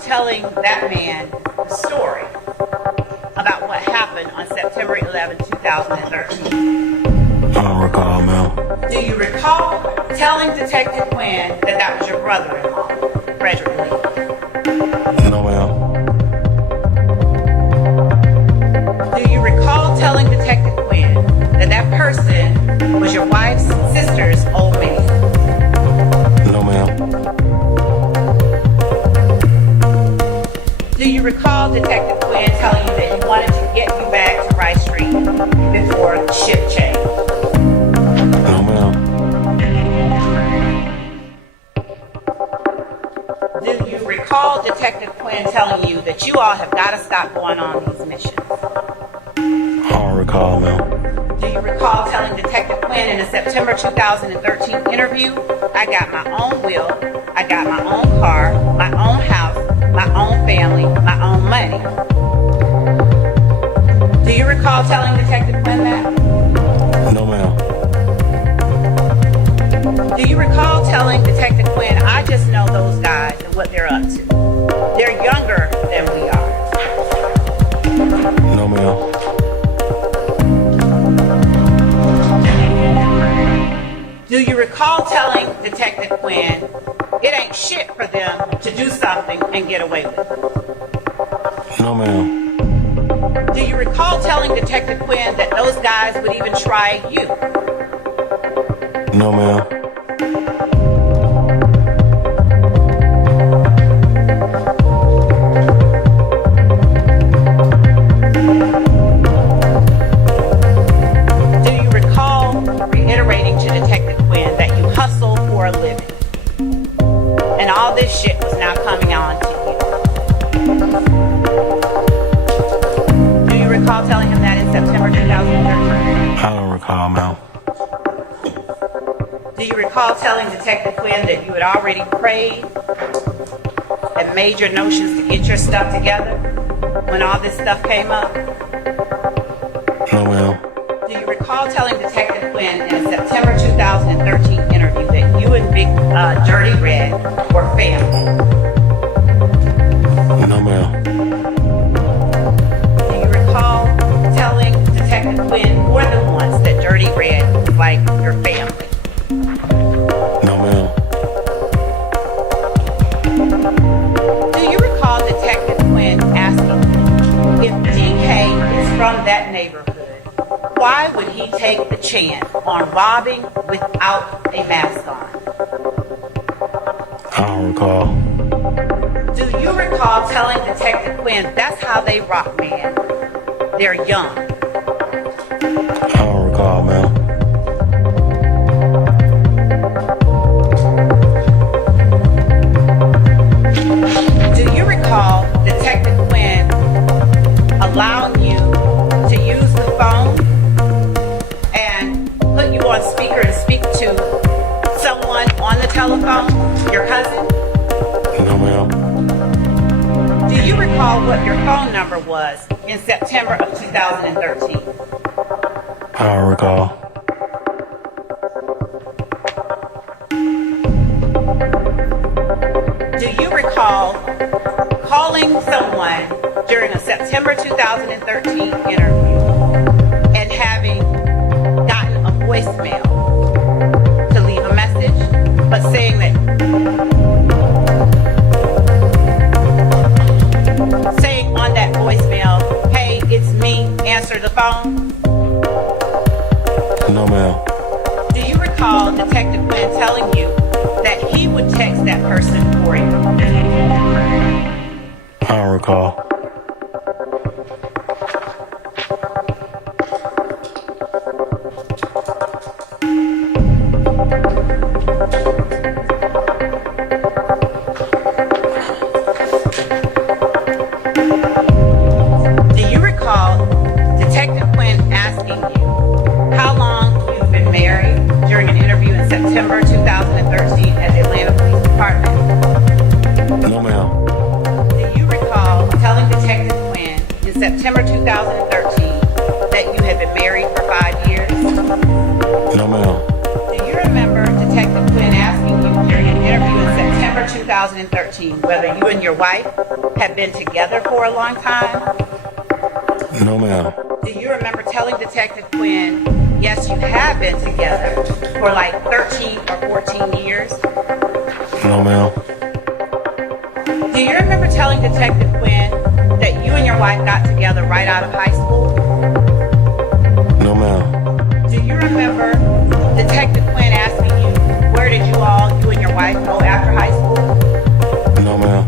telling that man the story about what happened on September 11, 2013? I don't recall, ma'am. Do you recall telling Detective Quinn that that was your brother-in-law, Frederick Lee? No, ma'am. Do you recall telling Detective Quinn that that person was your wife's sister's old man? No, ma'am. Do you recall Detective Quinn telling you that he wanted to get you back to Rice Street before the shift changed? No, ma'am. Do you recall Detective Quinn telling you that you all have got to stop going on these missions? I don't recall, ma'am. Do you recall telling Detective Quinn in a September 2013 interview, I got my own will, I got my own car, my own house, my own family, my own money? Do you recall telling Detective Quinn that? No, ma'am. Do you recall telling Detective Quinn, I just know those guys and what they're up to? They're younger than we are. No, ma'am. Do you recall telling Detective Quinn, it ain't shit for them to do something and get away with it? No, ma'am. Do you recall telling Detective Quinn that those guys would even try you? No, ma'am. Do you recall reiterating to Detective Quinn that you hustle for a living? And all this shit was now coming on to you. Do you recall telling him that in September 2013? I don't recall, ma'am. Do you recall telling Detective Quinn that you had already prayed and made your notions to get your stuff together when all this stuff came up? No, ma'am. Do you recall telling Detective Quinn in a September 2013 interview that you and Big Dirty Red were family? No, ma'am. Do you recall telling Detective Quinn more than once that Dirty Red was like your family? No, ma'am. Do you recall Detective Quinn asking if DK is from that neighborhood, why would he take the chance on robbing without a mask on? I don't recall. Do you recall telling Detective Quinn that's how they rock, man? They're young. I don't recall, ma'am. Do you recall Detective Quinn allowing you to use the phone and put you on speaker and speak to someone on the telephone, your cousin? No, ma'am. Do you recall what your phone number was in September of 2013? I don't recall. Do you recall calling someone during a September 2013 interview and having gotten a voicemail to leave a message, but saying on that voicemail, hey, it's me, answer the phone? No, ma'am. Do you recall Detective Quinn telling you that he would text that person for you? I don't recall. Do you recall Detective Quinn asking you how long you've been married during an interview in September 2013 at the Atlanta Police Department? No, ma'am. Do you recall telling Detective Quinn in September 2013 that you had been married for 5 years? No, ma'am. Do you remember Detective Quinn asking you during an interview in September 2013 2013, whether you and your wife have been together for a long time? No, ma'am. Do you remember telling Detective Quinn, yes, you have been together for like 13 or 14 years? No, ma'am. Do you remember telling Detective Quinn that you and your wife got together right out of high school? No, ma'am. Do you remember Detective Quinn asking you, where did you and your wife, go after high school? No, ma'am.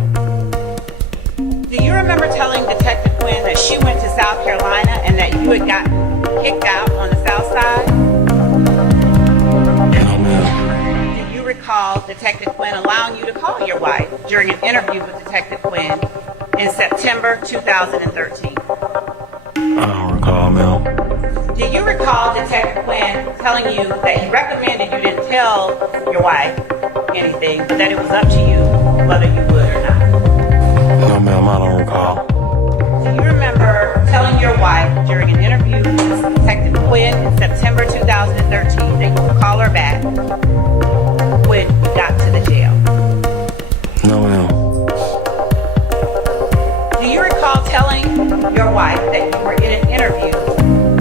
Do you remember telling Detective Quinn that she went to South Carolina and that you had gotten kicked out on the South Side? No, ma'am. Do you recall Detective Quinn allowing you to call your wife during an interview with Detective Quinn in September 2013? I don't recall, ma'am. Do you recall Detective Quinn telling you that he recommended you didn't tell your wife anything, but that it was up to you whether you would or not? No, ma'am, I don't recall. Do you remember telling your wife during an interview with Detective Quinn in September 2013 that you would call her back when you got to the jail? No, ma'am. Do you recall telling your wife that you were in an interview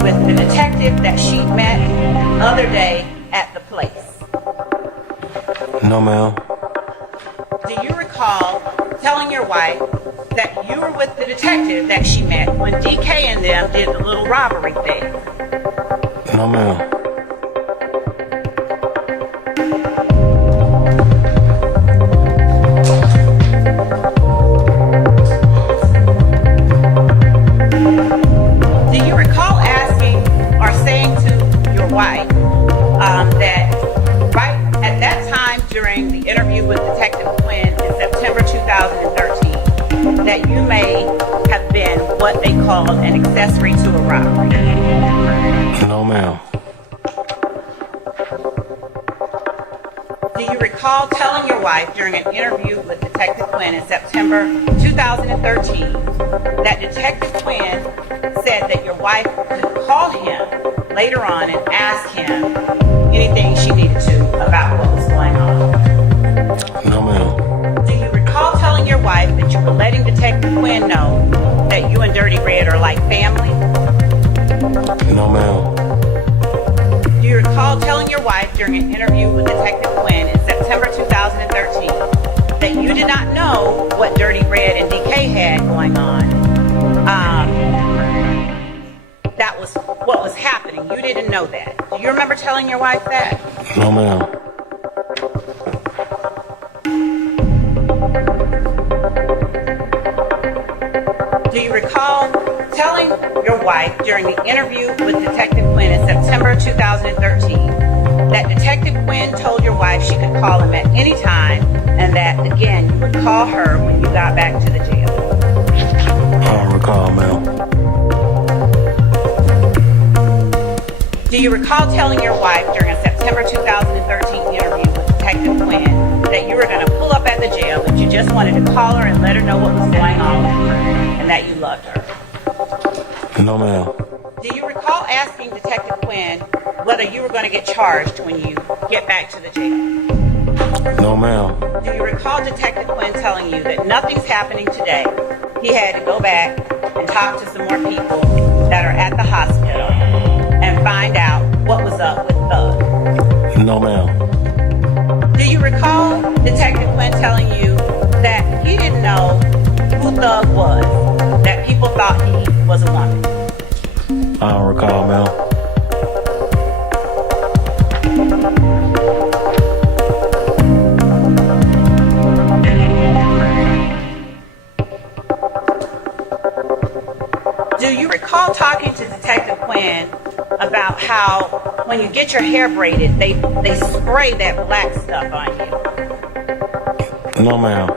with the detective that she met the other day at the place? No, ma'am. Do you recall telling your wife that you were with the detective that she met when DK and them did the little robbery thing? No, ma'am. Do you recall asking or saying to your wife that right at that time during the interview with Detective Quinn in September 2013 that you may have been what they call an accessory to a robbery? No, ma'am. Do you recall telling your wife during an interview with Detective Quinn in September 2013 that Detective Quinn said that your wife could call him later on and ask him anything she needed to about what was going on? No, ma'am. Do you recall telling your wife that you were letting Detective Quinn know that you and Dirty Red are like family? No, ma'am. Do you recall telling your wife during an interview with Detective Quinn in September 2013 that you did not know what Dirty Red and DK had going on? That was what was happening. You didn't know that. Do you remember telling your wife that? No, ma'am. Do you recall telling your wife during the interview with Detective Quinn in September 2013 that Detective Quinn told your wife she could call him at any time and that, again, you would call her when you got back to the jail? I don't recall, ma'am. Do you recall telling your wife during a September 2013 interview with Detective Quinn that you were going to pull up at the jail, but you just wanted to call her and let her know what was going on with her and that you loved her? No, ma'am. Do you recall asking Detective Quinn whether you were going to get charged when you get back to the jail? No, ma'am. Do you recall Detective Quinn telling you that nothing's happening today? He had to go back and talk to some more people that are at the hospital and find out what was up with Thug. No, ma'am. Do you recall Detective Quinn telling you that he didn't know who Thug was, that people thought he was a woman? I don't recall, ma'am. Do you recall talking to Detective Quinn about how when you get your hair braided, they spray that black stuff on you? No, ma'am.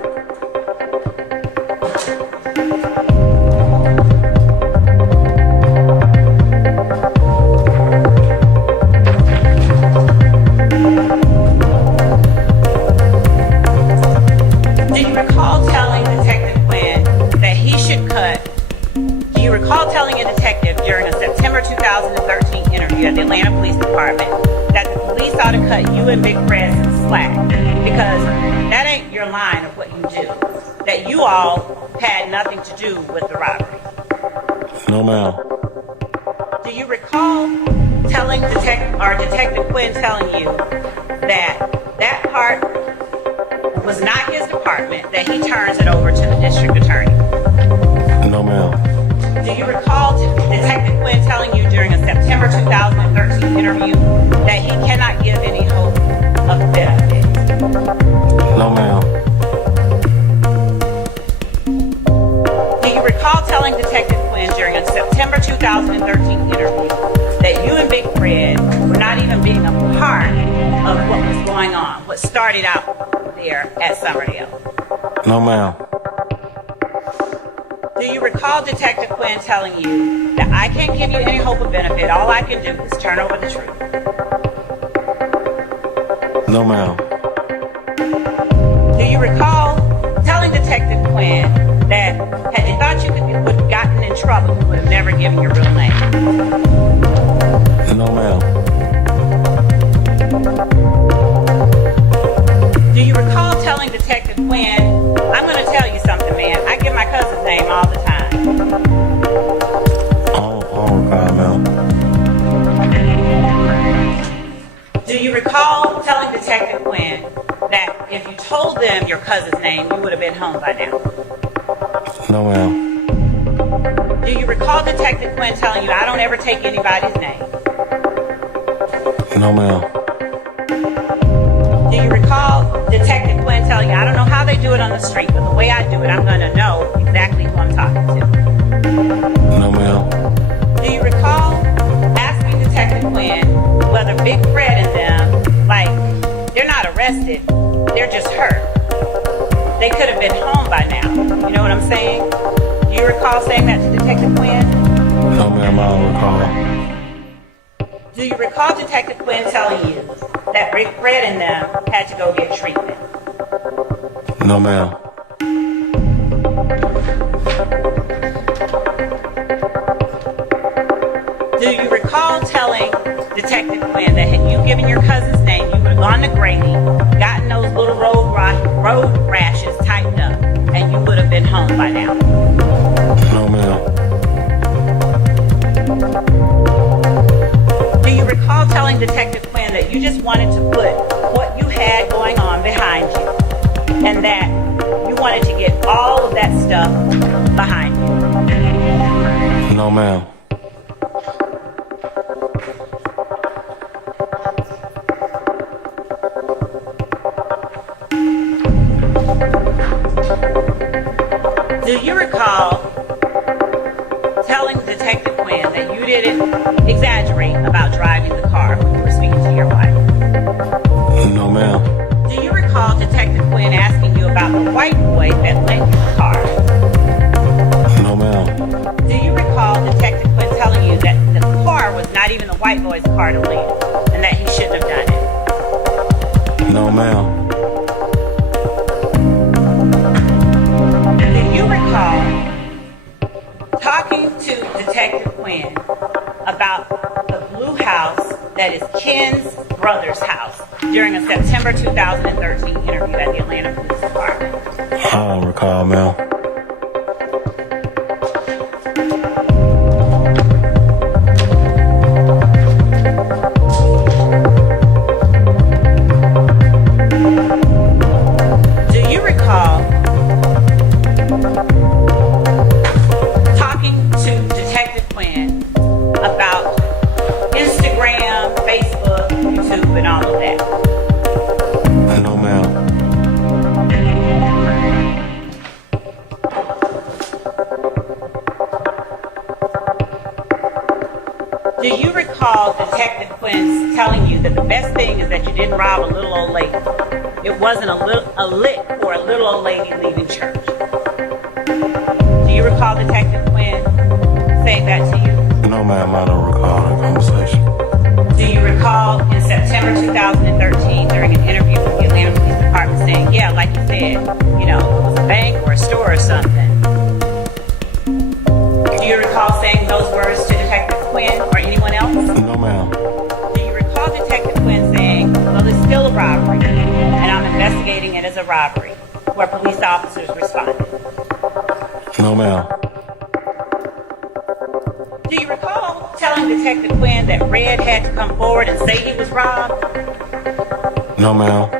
Do you recall telling Detective Quinn that he should cut? Do you recall telling a detective during a September 2013 interview at the Atlanta Police Department that the police ought to cut you and Big Fred some slack because that ain't your line of what all had nothing to do with the robbery. No, ma'am. Do you recall telling Detective Quinn telling you that that part was not his department, that he turns it over to the district attorney? No, ma'am. Do you recall Detective Quinn telling you during a September 2013 interview that he cannot give any hope of benefit? No, ma'am. Do you recall telling Detective Quinn during a September 2013 interview that you and Big Fred were not even being a part of what was going on, what started out there at Summerdale? No, ma'am. Do you recall Detective Quinn telling you that I can't give you any hope of benefit, all I can do is turn over the truth? No, ma'am. Do you recall telling Detective Quinn that had you thought you would have gotten in trouble, you would have never given your real name? No, ma'am. Do you recall telling Detective Quinn, I'm going to tell you something, man, I give my cousin's name all the time? Oh, God, ma'am. Do you recall telling Detective Quinn that if you told them your cousin's name, you would have been home by now? No, ma'am. Do you recall Detective Quinn telling you, I don't ever take anybody's name? No, ma'am. Do you recall Detective Quinn telling you, I don't know how they do it on the street, but the way I do it, I'm going to know exactly who I'm talking to? No, ma'am. Do you recall asking Detective Quinn whether Big Fred and them, like, they're not arrested, they're just hurt. They could have been home by now. You know what I'm saying? Do you recall saying that to Detective Quinn? No, ma'am, I don't recall. Do you recall Detective Quinn telling you that Big Fred and them had to go get treatment? No, ma'am. Do you recall telling Detective Quinn that had you given your cousin's name, you would have gone to Grady, gotten those little road rashes tightened up, and you would have been home by now? No, ma'am. Do you recall telling Detective Quinn that you just wanted to put what you had going on behind you, and that you wanted to get all of that stuff behind you? No, ma'am. Do you recall telling Detective Quinn that you didn't exaggerate about driving the car when you were speaking to your wife? No, ma'am. Do you recall Detective Quinn asking you about the white boy that lent you the car? No, ma'am. Do you recall Detective Quinn telling you that the car was not even the white boy's car to lend, and that he shouldn't have done it? No, ma'am. Do you recall talking to Detective Quinn about the blue house that is Ken's brother's house during a September 2013 interview at the Atlanta Police Department? I don't recall, ma'am. Do you recall talking to Detective Quinn about Instagram, Facebook, YouTube, and all of that? No, ma'am. Do you recall Detective Quinn telling you that the best thing is that you didn't rob a little old lady? It wasn't a lick for a little old lady leaving church. Do you recall Detective Quinn saying that to you? No, ma'am, I don't recall that conversation. Do you recall in September 2013 during an interview with the Atlanta Police Department saying, yeah, like you said, you know, it was a bank or a store or something? Do you recall saying those words to Detective Quinn or anyone else? No, ma'am. Do you recall Detective Quinn saying, well, it's still a robbery, and I'm investigating it as a robbery? where police officers responded? No, ma'am. Do you recall telling Detective Quinn that Red had to come forward and say he was robbed? No, ma'am.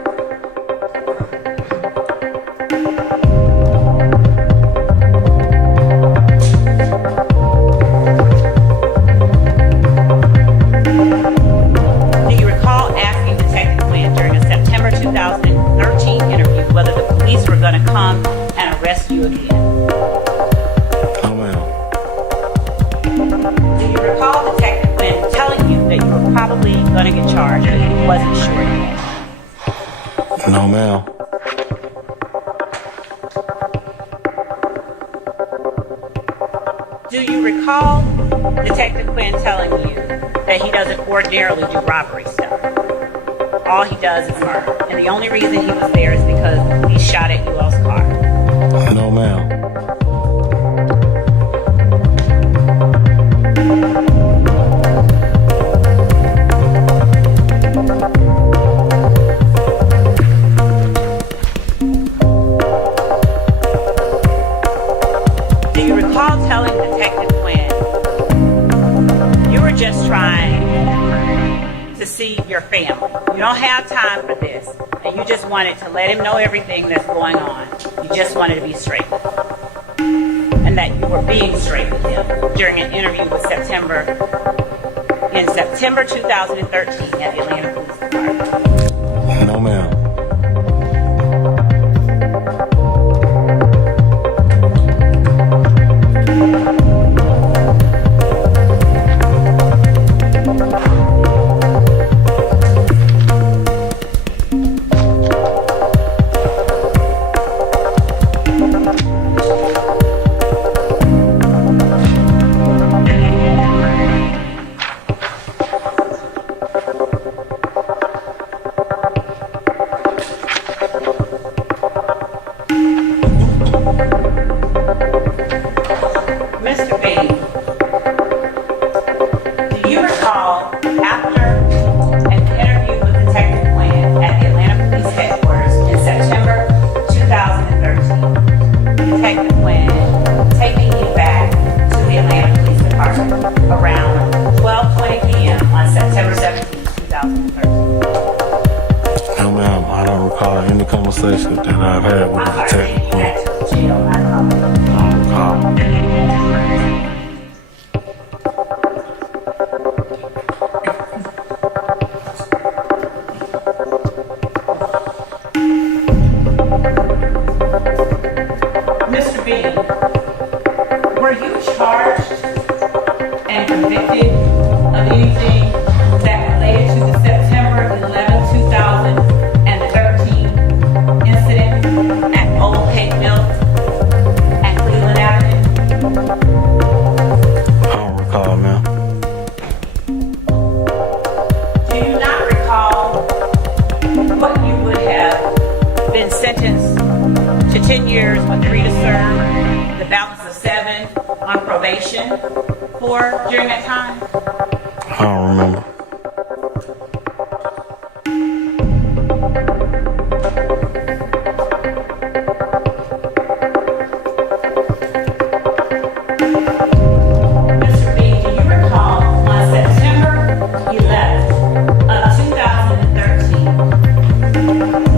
Do you recall asking Detective Quinn during a September 2013 interview whether the police were going to come and arrest you again? No, ma'am. Do you recall Detective Quinn telling you that you were probably going to get charged, but he wasn't sure yet? No, ma'am. Do you recall Detective Quinn telling you that he doesn't ordinarily do robbery stuff? All he does is murder. And the only reason he was there is because he shot at you all's car. No, ma'am. Do you recall telling Detective Quinn you were just trying to see your family? You don't have time for this, and you just wanted to let him know everything that's going on. You just wanted to be straight with him, and that you were being straight with him during an interview with September 2013 at the Atlanta Police Department. No, ma'am. Mr. B, do you recall after an interview with Detective Quinn at the Atlanta Police Headquarters in September 2013, Detective Quinn taking you back to the Atlanta Police Department around 12:20 p.m. on September 17, 2013? No, ma'am. I don't recall any conversation that I've had with the I'm sorry, detective. taking you back to the jail, not home. I don't recall. Mr. B, were you charged and convicted of anything that related to the September 11, 2013 incident at Old Cape Mills at Cleveland Avenue? I don't recall, ma'am. Do you not recall what you would have been sentenced to 10 years with 3 to serve, the balance of 7 on probation for during that time? I don't remember. Mr. B, do you recall on September 11th of 2013,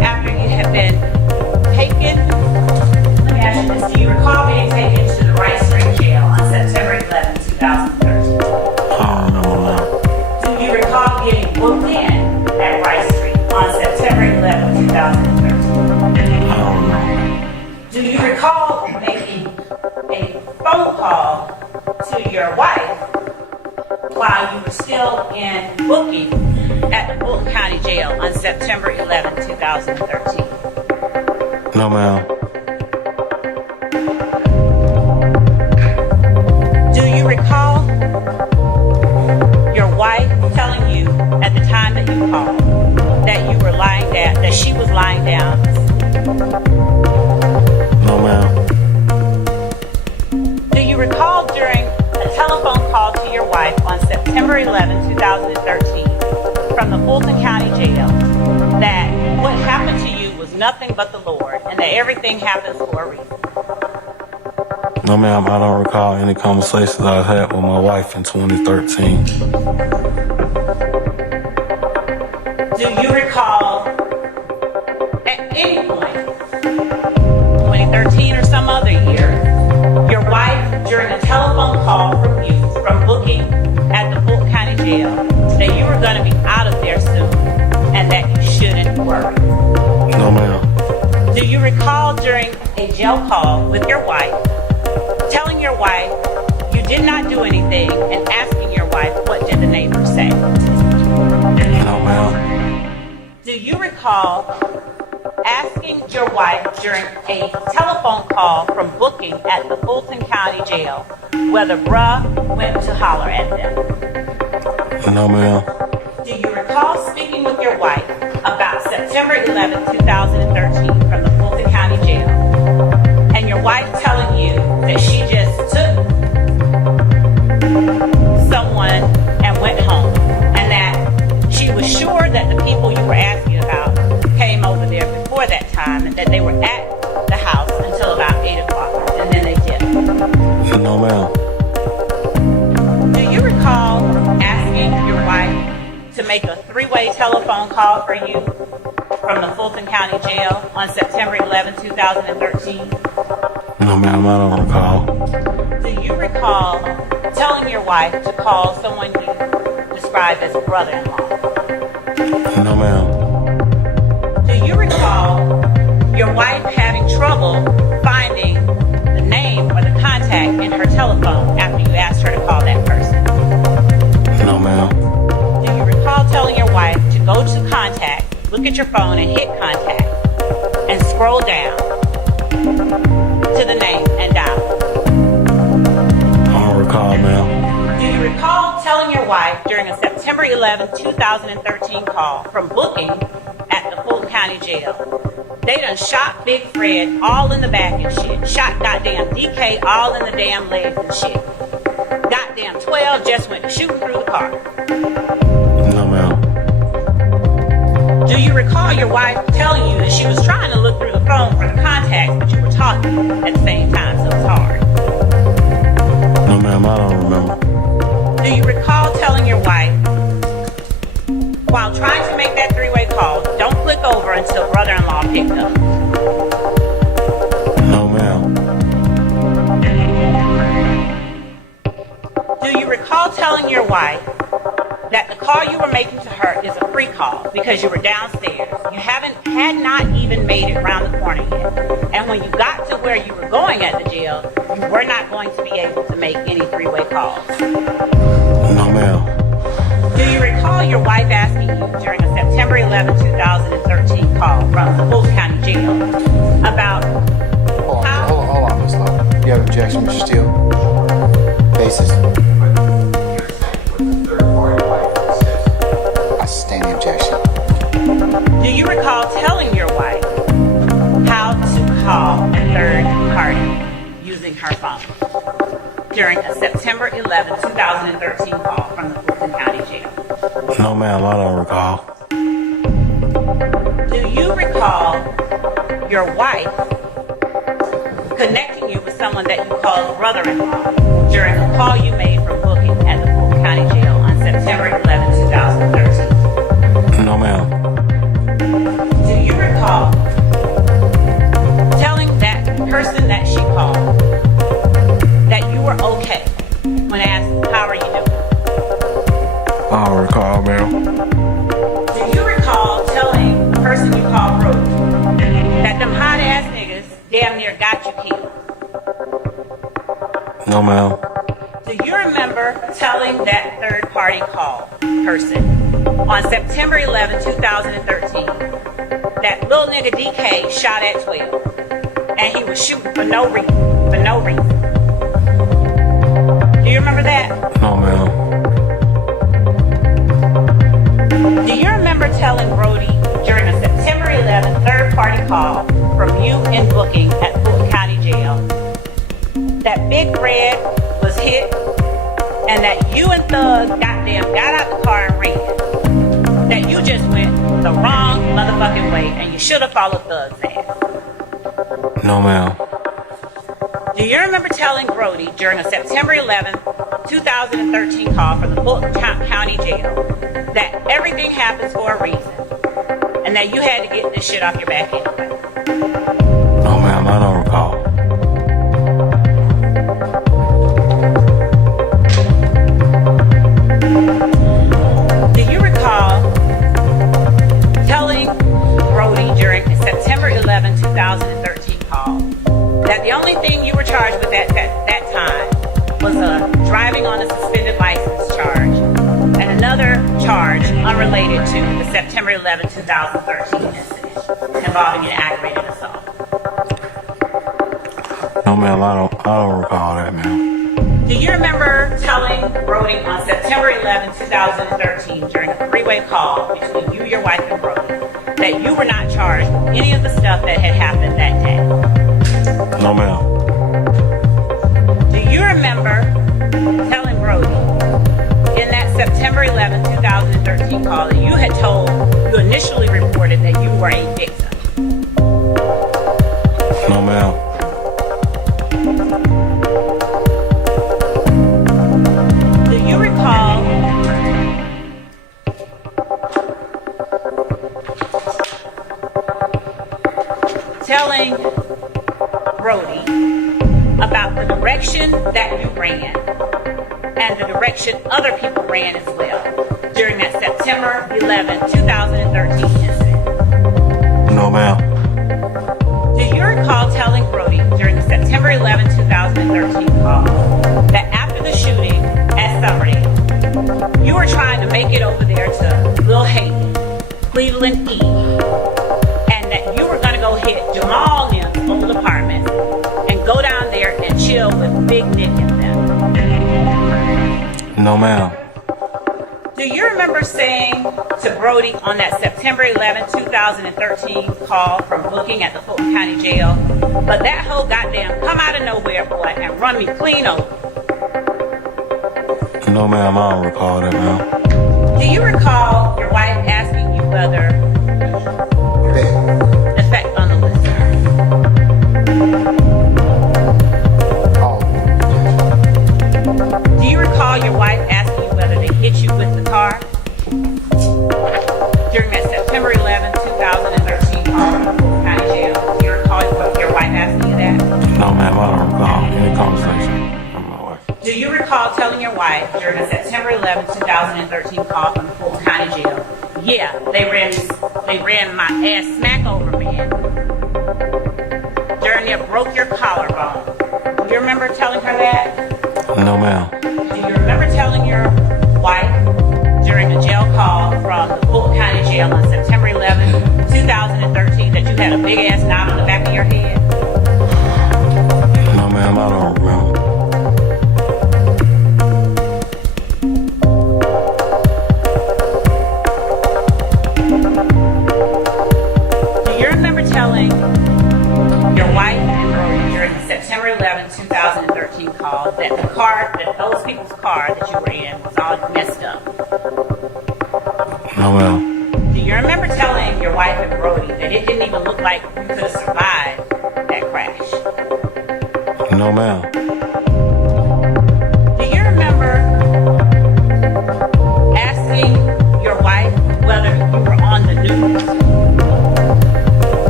after you had been taken, let me ask you this, do you recall being taken to the Rice Street Jail on September 11th, 2013? I don't remember, ma'am. Do you recall getting booked in at Rice Street on September 11th, 2013? I don't remember. Do you recall making a phone call to your wife while you were still in booking at the Fulton County Jail on September 11, 2013? No, ma'am. Do you recall your wife telling you at the time that you called that you were lying down, that she was lying down? No, ma'am. Do you recall during a telephone call to your wife on September 11, 2013 from the Fulton County Jail that what happened to you was nothing but the Lord and that everything happens for a reason? No, ma'am, I don't recall any conversations I've had with my wife in 2013. Do you recall at any point, 2013 or some other year, your wife during a telephone call from you from booking at the Fulton County Jail that you were going to be out of there soon and that you shouldn't worry? No, ma'am. Do you recall during a jail call with your wife, telling your wife you did not do anything and asking your wife what did the neighbors say? No, ma'am. Do you recall asking your wife during a telephone call from booking at the Fulton County Jail whether bruh went to holler at them? No, ma'am. Do you recall speaking with your wife about September 11, 2013 from the Fulton County Jail and your wife telling you that she just took someone and went home and that she was sure that the people you were asking about came over there before that time and that they were at the house until about 8 o'clock and then they did? No, ma'am. Do you recall asking your wife to make a three-way telephone call for you from the Fulton County Jail on September 11, 2013? No, ma'am, I don't recall. Do you recall telling your wife to call someone you described as a brother-in-law? No, ma'am. Do you recall your wife having trouble finding the name or the contact in her telephone after you asked her to call that person? No, ma'am. Do you recall telling your wife to go to contact, look at your phone and hit contact, and scroll down to the name and dial? I don't recall, ma'am. Do you recall telling your wife during a September 11, 2013 call from booking at the Fulton County Jail, they done shot Big Fred all in the back and shit, shot goddamn DK all in the damn legs and shit. Goddamn 12 just went shooting through the car. No, ma'am. Do you recall your wife telling you that she was trying to look through the phone for the contacts, but you were talking at the same time, so it's hard? No, ma'am, I don't remember. Do you recall telling your wife, while trying to make that three-way call, don't click over until brother-in-law picked up? No, ma'am. Do you recall telling your wife that the call you were making to her is a free call because you were downstairs? You had not even made it around the corner yet. And when you got to where you were going at the jail, you were not going to be able to make any three-way calls. No, ma'am. Do you recall your wife asking you during a September 11, 2013 call from the Fulton County Jail about how... Hold on, Ms. Lowe. You have objection, Mr. Steele? Basis. I sustain the objection. Do you recall telling your wife how to call a third party using her phone during a September 11, 2013 call from the Fulton County Jail? No, ma'am, I don't recall. Do you recall your wife connecting you with someone that you called brother-in-law during a call you made from booking at the Fulton County Jail on September 11, 2013? No, ma'am. Do you recall telling that person that she called that you were okay when asked, how are you doing? I don't recall, ma'am. Do you recall telling the person you called Brody that them hot-ass niggas damn near got you killed? No, ma'am. Do you remember telling that third-party call person on September 11, 2013 that little nigga DK shot at 12 and he was shooting for no reason? Do you remember that? No, ma'am. Do you remember telling Brody during a September 11 third-party call from you in booking at Fulton County Jail that Big Fred was hit and that you and Thug goddamn got out the car and ran? That you just went the wrong motherfucking way, and you should have followed Thug's ass. No, ma'am. Do you remember telling Brody during a September 11th, 2013 call from the Fulton County Jail that everything happens for a reason and that you had to get this shit off your back anyway? No, ma'am, I don't recall. Do you recall telling Brody during a September 11, 2013 call that the only thing you were charged with at that time was driving on a suspended license charge and another charge unrelated to the September 11, 2013 incident involving an aggravated assault? No, ma'am, I don't recall that, ma'am. Do you remember telling Brody on September 11, 2013 during a three-way call between you, your wife, and Brody that you were not charged with any of the stuff that had happened that day? No, ma'am. Do you remember telling Brody in that September 11, 2013 call that you had told, you initially reported that you were a victim? No, ma'am. Do you recall telling Brody about the direction that you ran and the direction other people ran as well during that September 11, 2013 incident? No, ma'am. Do you recall telling Brody during the September 11, 2013 call that after the shooting at Summerdale, you were trying to make it over there to Lil Haiti, Cleveland E, and that you were going to go hit Jamal Nim's old apartment and go down there and chill with Big Nick and them? No, ma'am. Do you remember saying to Brody on that September 11, 2013 call from booking at the Fulton County Jail, but that whole goddamn come out of nowhere, boy, and run me clean over? No, ma'am, I don't recall that, ma'am. Do you recall your wife asking you whether effect on the listener? Oh, Do you recall your wife asking you whether they hit you with the car during that September 11, 2013 call from the Fulton County Jail? Do you recall your wife asking you that? No, ma'am, I don't recall any conversation with my wife. Do you recall telling your wife during a September 11, 2013 call from the Fulton County Jail, yeah, they ran my ass smack over, man. Darn near broke your collarbone. Do you remember telling her that? No, ma'am. Do you remember telling your wife during a jail call from the Fulton County Jail on September 11, 2013 that you had a big ass knot on the back of your head? No, ma'am, I don't remember. Do you remember telling your wife and Brody during the September 11, 2013 call that the car, that those people's car that you were in was all messed up? No, ma'am. Do you remember telling your wife and Brody that it didn't even look like you could have survived that crash? No, ma'am. Do you remember asking your wife whether you were on the news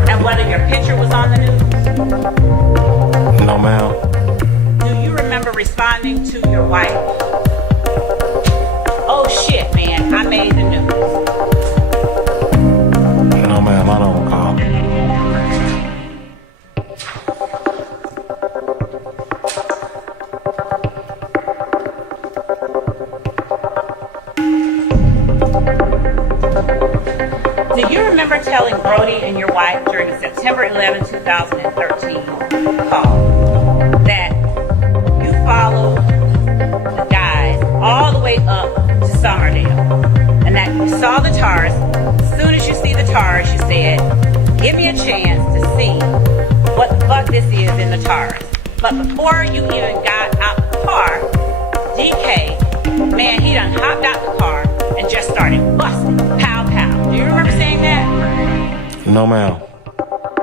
and whether your picture was on the news? No, ma'am. Do you remember responding to your wife, oh shit, man, I made the news? No, ma'am, I don't recall. Do you remember telling Brody and your wife during the September 11, 2013 call that you followed the guys all the way up to Summerdale and that you saw the TARs? As soon as you see the TARs, you said, give me a chance to see what the fuck this is in the TARs. But before you even got out the car, DK, man, he done hopped out the car and just started busting. Pow, pow. Do Do you remember saying that? No, ma'am.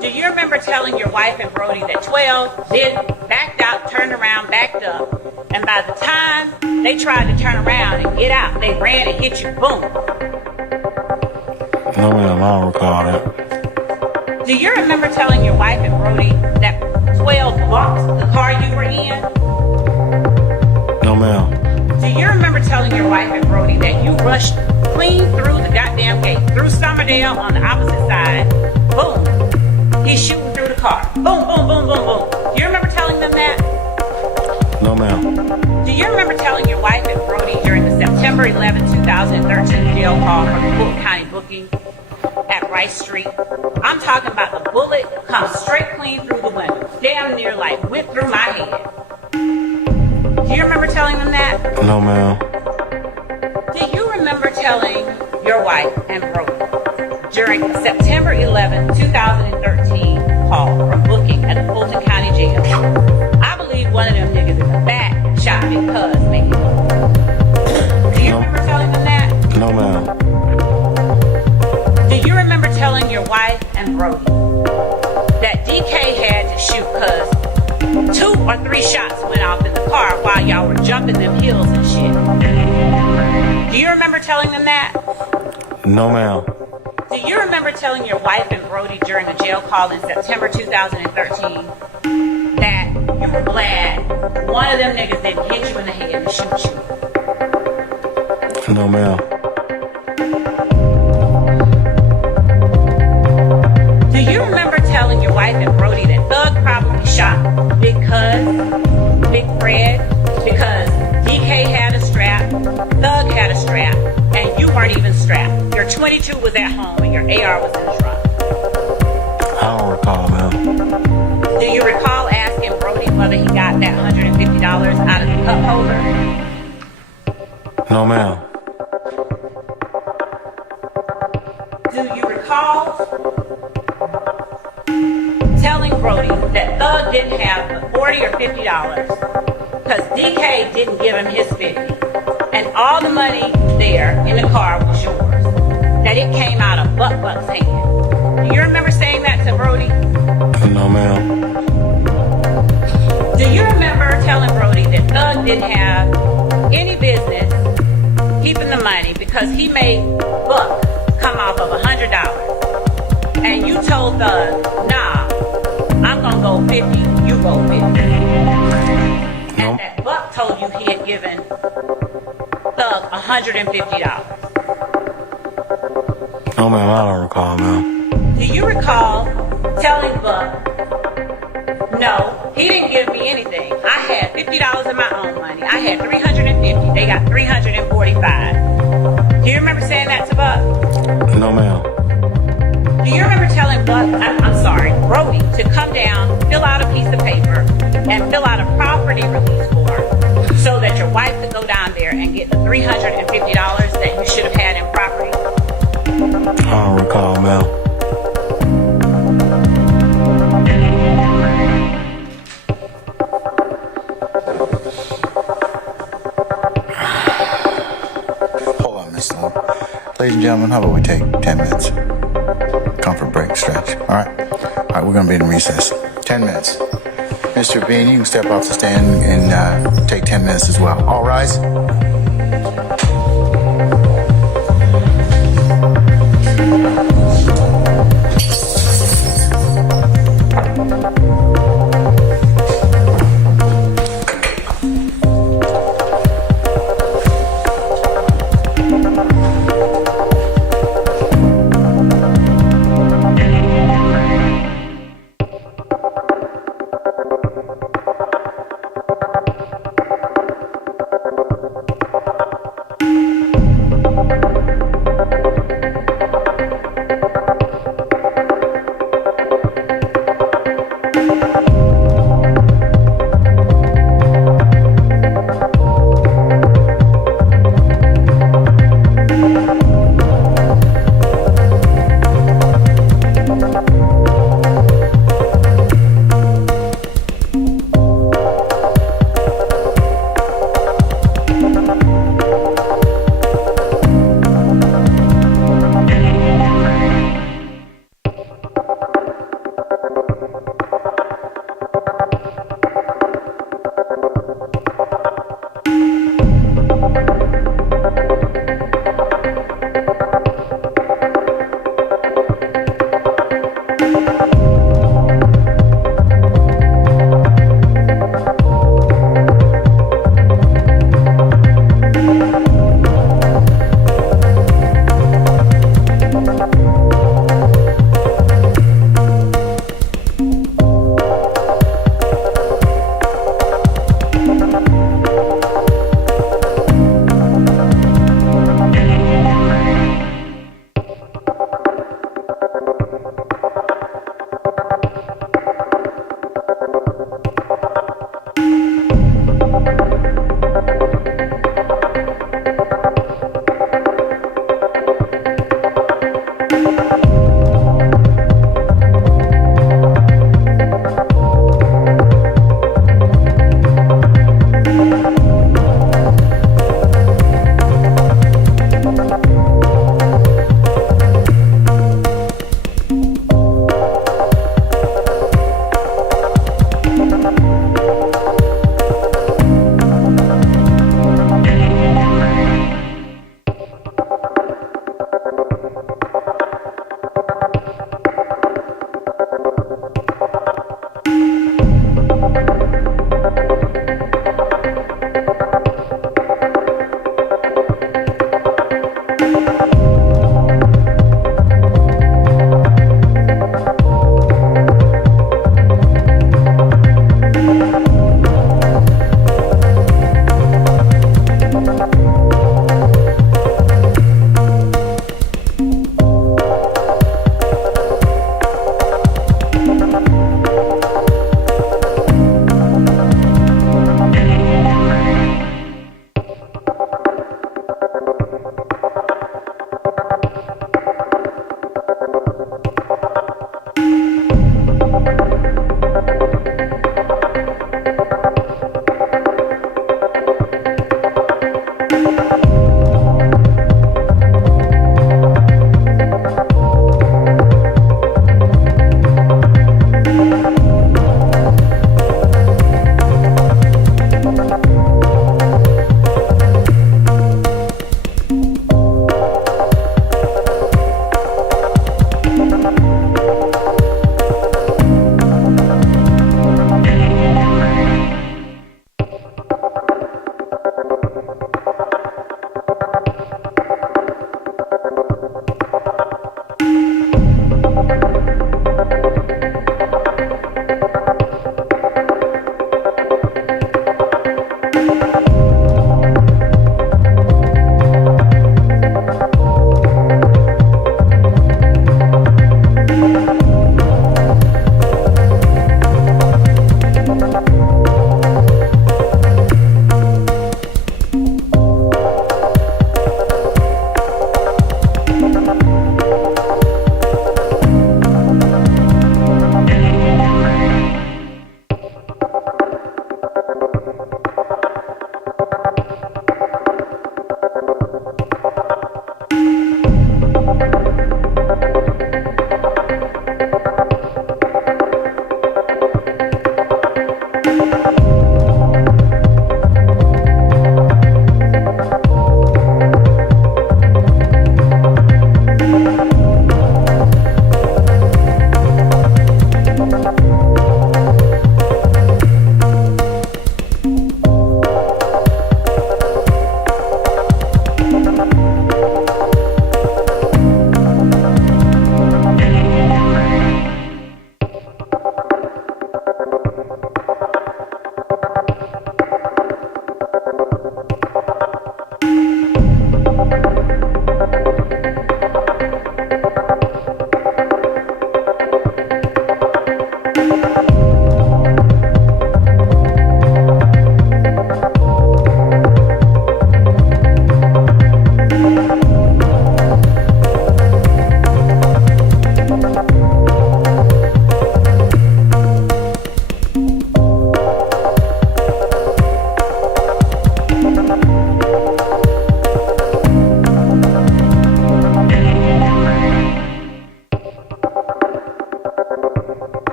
Do you remember telling your wife and Brody that 12 did backed out, turned around, backed up, and by the time they tried to turn around and get out, they ran and hit you, boom. No, ma'am, I don't recall that. Do you remember telling your wife and Brody that 12 blocked the car you were in? No, ma'am. Do you remember telling your wife and Brody that you rushed clean through the goddamn gate, through Somerdale on the opposite side, boom, he's shooting through the car, boom, boom, boom, boom, boom. Do you remember telling them that? No, ma'am. Do you remember telling your wife and Brody during the September 11, 2013 jail call from the Fulton County booking at Rice Street? I'm talking about the bullet come straight clean through the window, damn near like went through my head. Do you remember telling them that? No, ma'am. Do you remember telling your wife and Brody during the September 11, 2013 call from booking at the Fulton County Jail? I believe one of them niggas in the back shot because maybe. Do you remember telling them that? No, ma'am. Do you remember telling your wife and Brody that DK had to shoot because 2 or 3 shots went off in the car while y'all were jumping them hills and shit? Do you remember telling them that? No, ma'am. Do you remember telling your wife and Brody during a jail call in September 2013 that you were glad one of them niggas didn't hit you in the head and shoot you? No, ma'am. Do you remember telling your wife and Brody that Thug probably shot because Big Fred, because DK had a strap, Thug had a strap, and you weren't even strapped? Your 22 was at home and your AR was in the trunk. I don't recall, ma'am. Do you recall asking Brody whether he got that $150 out of the cup holder? No, ma'am. Do you recall telling Brody that Thug didn't have the $40 or $50 because DK didn't give him his 50 and all the money there in the car was yours, that it came out of Buck's hand? Do you remember saying that to Brody? No, ma'am. Do you remember telling Brody that Thug didn't have any business keeping the money because he made Buck come off of $100 and you told Thug, nah, I'm gonna go 50, you go 50. And that Buck told you he had given Thug $150. No, ma'am, I don't recall, ma'am. Do you recall telling Buck, no, he didn't give me anything. I had $50 of my own money. I had $350. They got $345. Do you remember saying that to Buck? No, ma'am. Do you remember telling Buck, I'm sorry, Brody, to come down, fill out a piece of paper, and fill out a property release form so that your wife could go down there and get the $350 that you should have had in property? I don't recall, ma'am. Hold on, Miss Sloan. Ladies and gentlemen, how about we take 10 minutes? Comfort break, stretch. All right, we're going to be in recess. 10 minutes. Mr. Bean, you can step off the stand and take 10 minutes as well. All rise.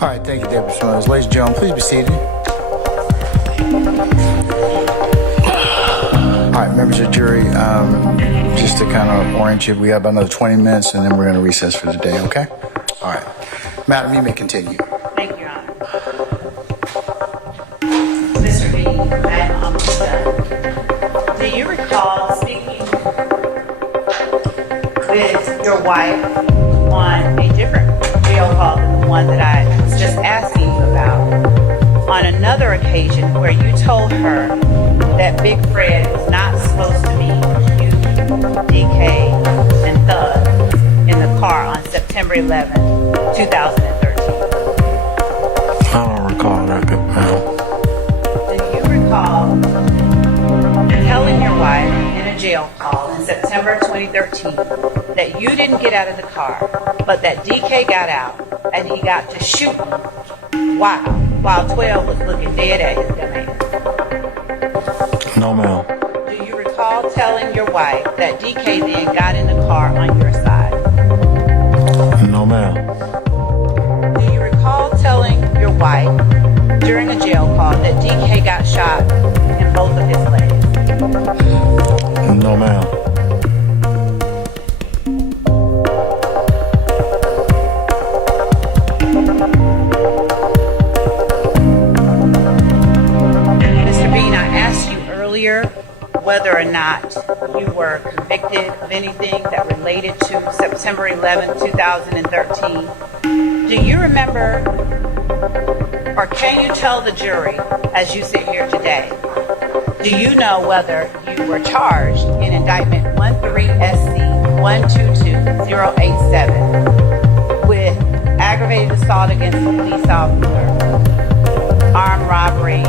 All right, thank you, Deputy Smullers. Ladies and gentlemen, please be seated. All right, members of the jury, just to kind of orient you, we have about another 20 minutes and then we're going to recess for the day, okay? All right. Madam, you may continue. Thank you, Your Honor. Mr. B, I am almost done. Do you recall speaking with your wife on a different jail call than the one that I was just asking you about, on another occasion where you told her that Big Fred was not supposed to meet you, DK, and Thug in the car on September 11, 2013? I don't recall that, good ma'am. Do you recall telling your wife in a jail call in September 2013 that you didn't get out of the car, but that DK got out and he got to shooting while 12 was looking dead at his dumbass? No, ma'am. Do you recall telling your wife that DK then got in the car on your side? No, ma'am. Do you recall telling your wife during a jail call that DK got shot in both of his legs? No, ma'am. Mr. Bean, I asked you earlier whether or not you were convicted of anything that related to September 11, 2013. Do you remember, or can you tell the jury as you sit here today, do you know whether you were charged in indictment 13SC122087 with aggravated assault against a police officer, armed robbery,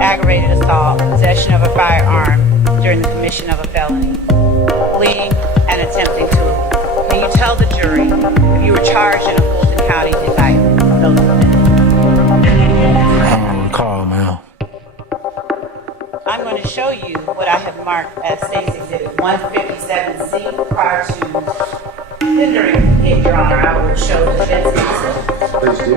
aggravated assault, possession of a firearm during the commission of a felony, fleeing and attempting to elude? Can you tell the jury if you were charged in a Fulton County indictment? Those offenses? I don't recall, ma'am. I'm going to show you what I have marked as State's Exhibit 157C prior to tendering it, Your Honor. I will show the defense counsel. Please do.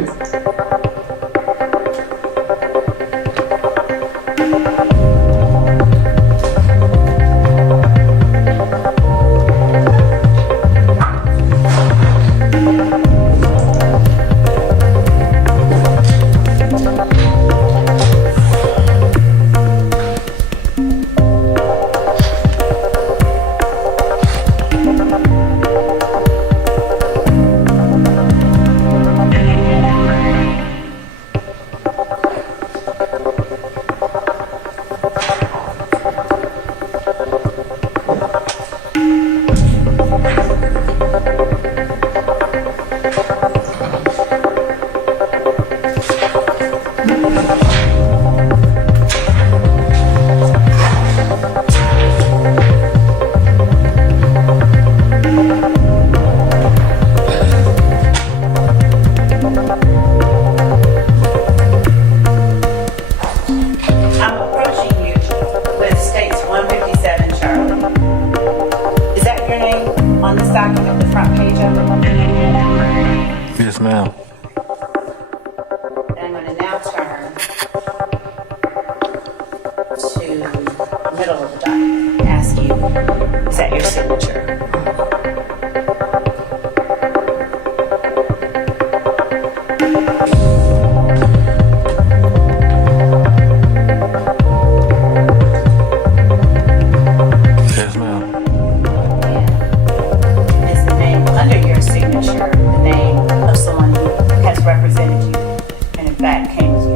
fact came to you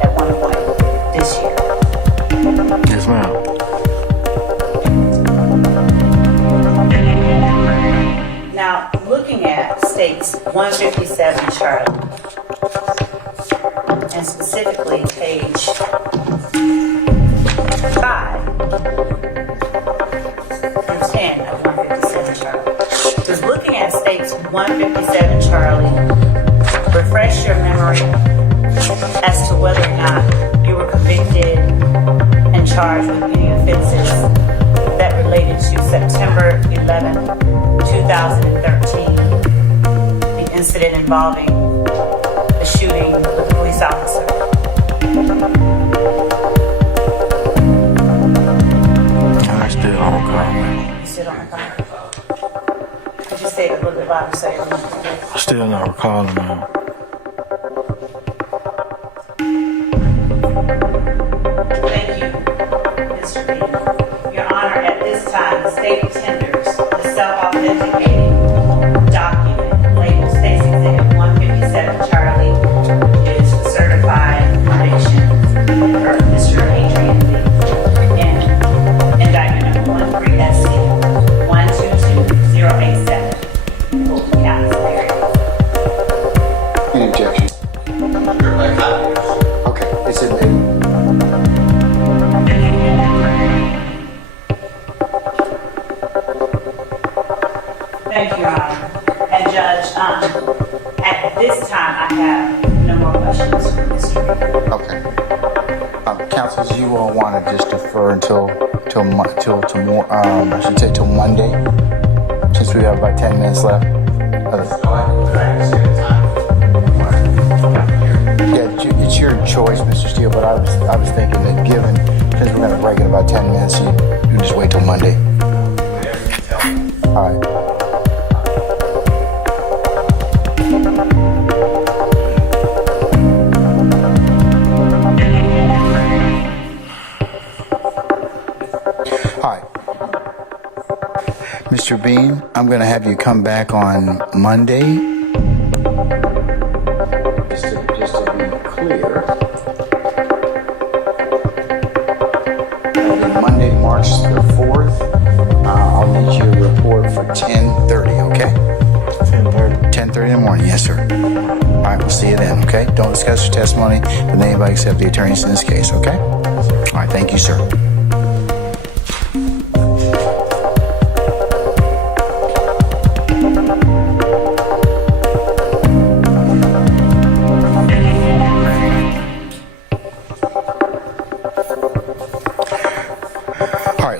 at one point this year. Yes, ma'am. Now, looking at states 157 Charlie, and specifically page 5 through 10 of 157 Charlie. Because looking at states 157 Charlie, refresh your memory as to whether or not you were convicted and charged with any offenses that related to September 11, 2013, the incident involving the shooting of the police officer. I still don't recall, man. You still don't recall? Could you say it a little bit louder so everyone can hear? Still not recalling, man. Thank you, Mr. Reed. Your Honor, at this time, the state tenders the self-authenticating document labeled State's Exhibit 157 Charlie. It is for certified conviction for Mr. Adrian Lee in indictment number 13SC 122087. Fulton County, Superior. Any objection? Okay, it's admitted. Thank you, Your Honor. And Judge, at this time, I have no more questions for Mr. Reed. Okay. Counsels, you all want to just defer until tomorrow, I should say till Monday, since we have about 10 minutes left. Yeah, it's your choice, Mr. Steele, but I was thinking that given, since we're going to break in about 10 minutes, you just wait till Monday. All right. Hi. Mr. Bean, I'm going to have you come back on Monday. Just to be clear. It'll be Monday, March the 4th. I'll need you to report for 10:30, okay? 10:30. 10:30 in the morning, yes, sir. All right, we'll see you then, okay? Don't discuss your testimony with anybody except the attorneys in this case, okay? All right, thank you, sir.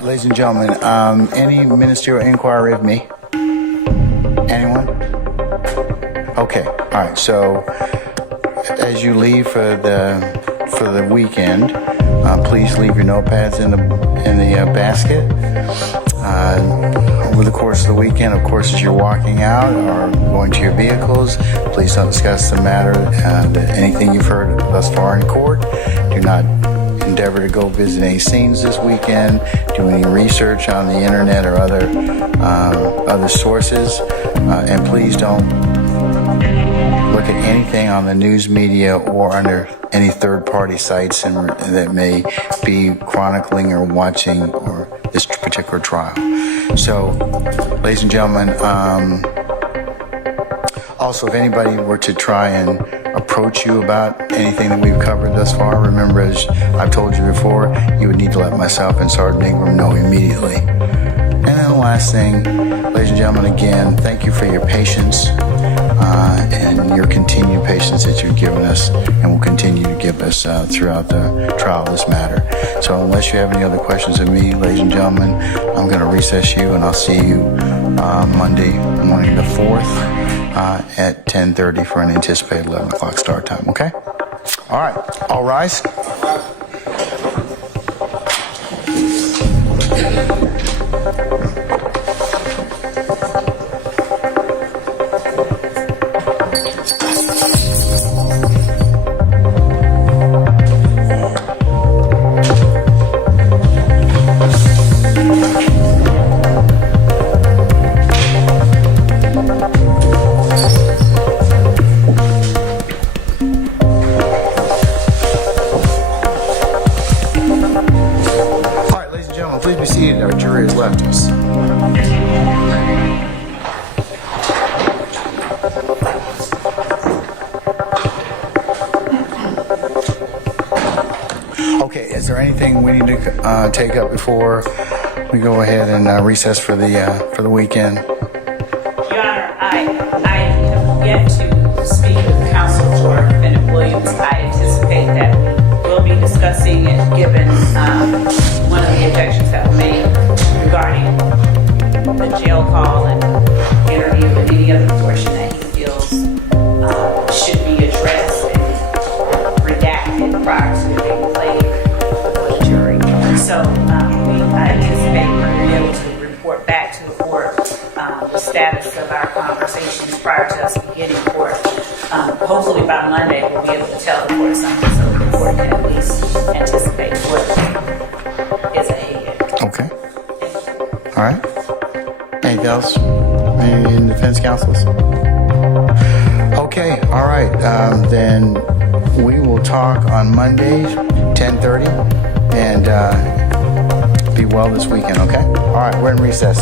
Ladies and gentlemen, any ministerial inquiry of me? Anyone? Okay. All right. So, as you leave for the weekend, please leave your notepads in the basket. Over the course of the weekend, of course, as you're walking out or going to your vehicles, please don't discuss the matter. Anything you've heard thus far in court. Do not endeavor to go visit any scenes this weekend, do any research on the internet or other sources, and please don't look at anything on the news media or under any third-party sites that may be chronicling or watching or this particular trial. So, ladies and gentlemen, also, if anybody were to try and approach you about anything that we've covered thus far, remember, as I've told you before, you would need to let myself and Sergeant Ingram know immediately. And then the last thing, ladies and gentlemen, again, thank you for your patience and your continued patience that you've given us and will continue to give us throughout the trial of this matter. So unless you have any other questions of me, ladies and gentlemen, I'm going to recess you, and I'll see you Monday morning the 4th. At 10:30 for an anticipated 11 o'clock start time, okay? All right, all rise. Okay, is there anything we need to take up before we go ahead and recess for the weekend? Your Honor, I have yet to speak with counsel for defendant Williams. I anticipate that we'll be discussing it given one of the objections that were made regarding the jail call and interview and any other portion that he feels should be addressed and redacted prior to being played before the jury. So I anticipate we're going to be able to report back to the court the status of our conversations prior to us beginning court. Hopefully by Monday we'll be able to tell the court something so the court can at least anticipate what is ahead. Okay. All right. Anything else? Any defense counsels? Okay. All right. Then we will talk on Monday, 10:30, and be well this weekend. Okay. All right. We're in recess.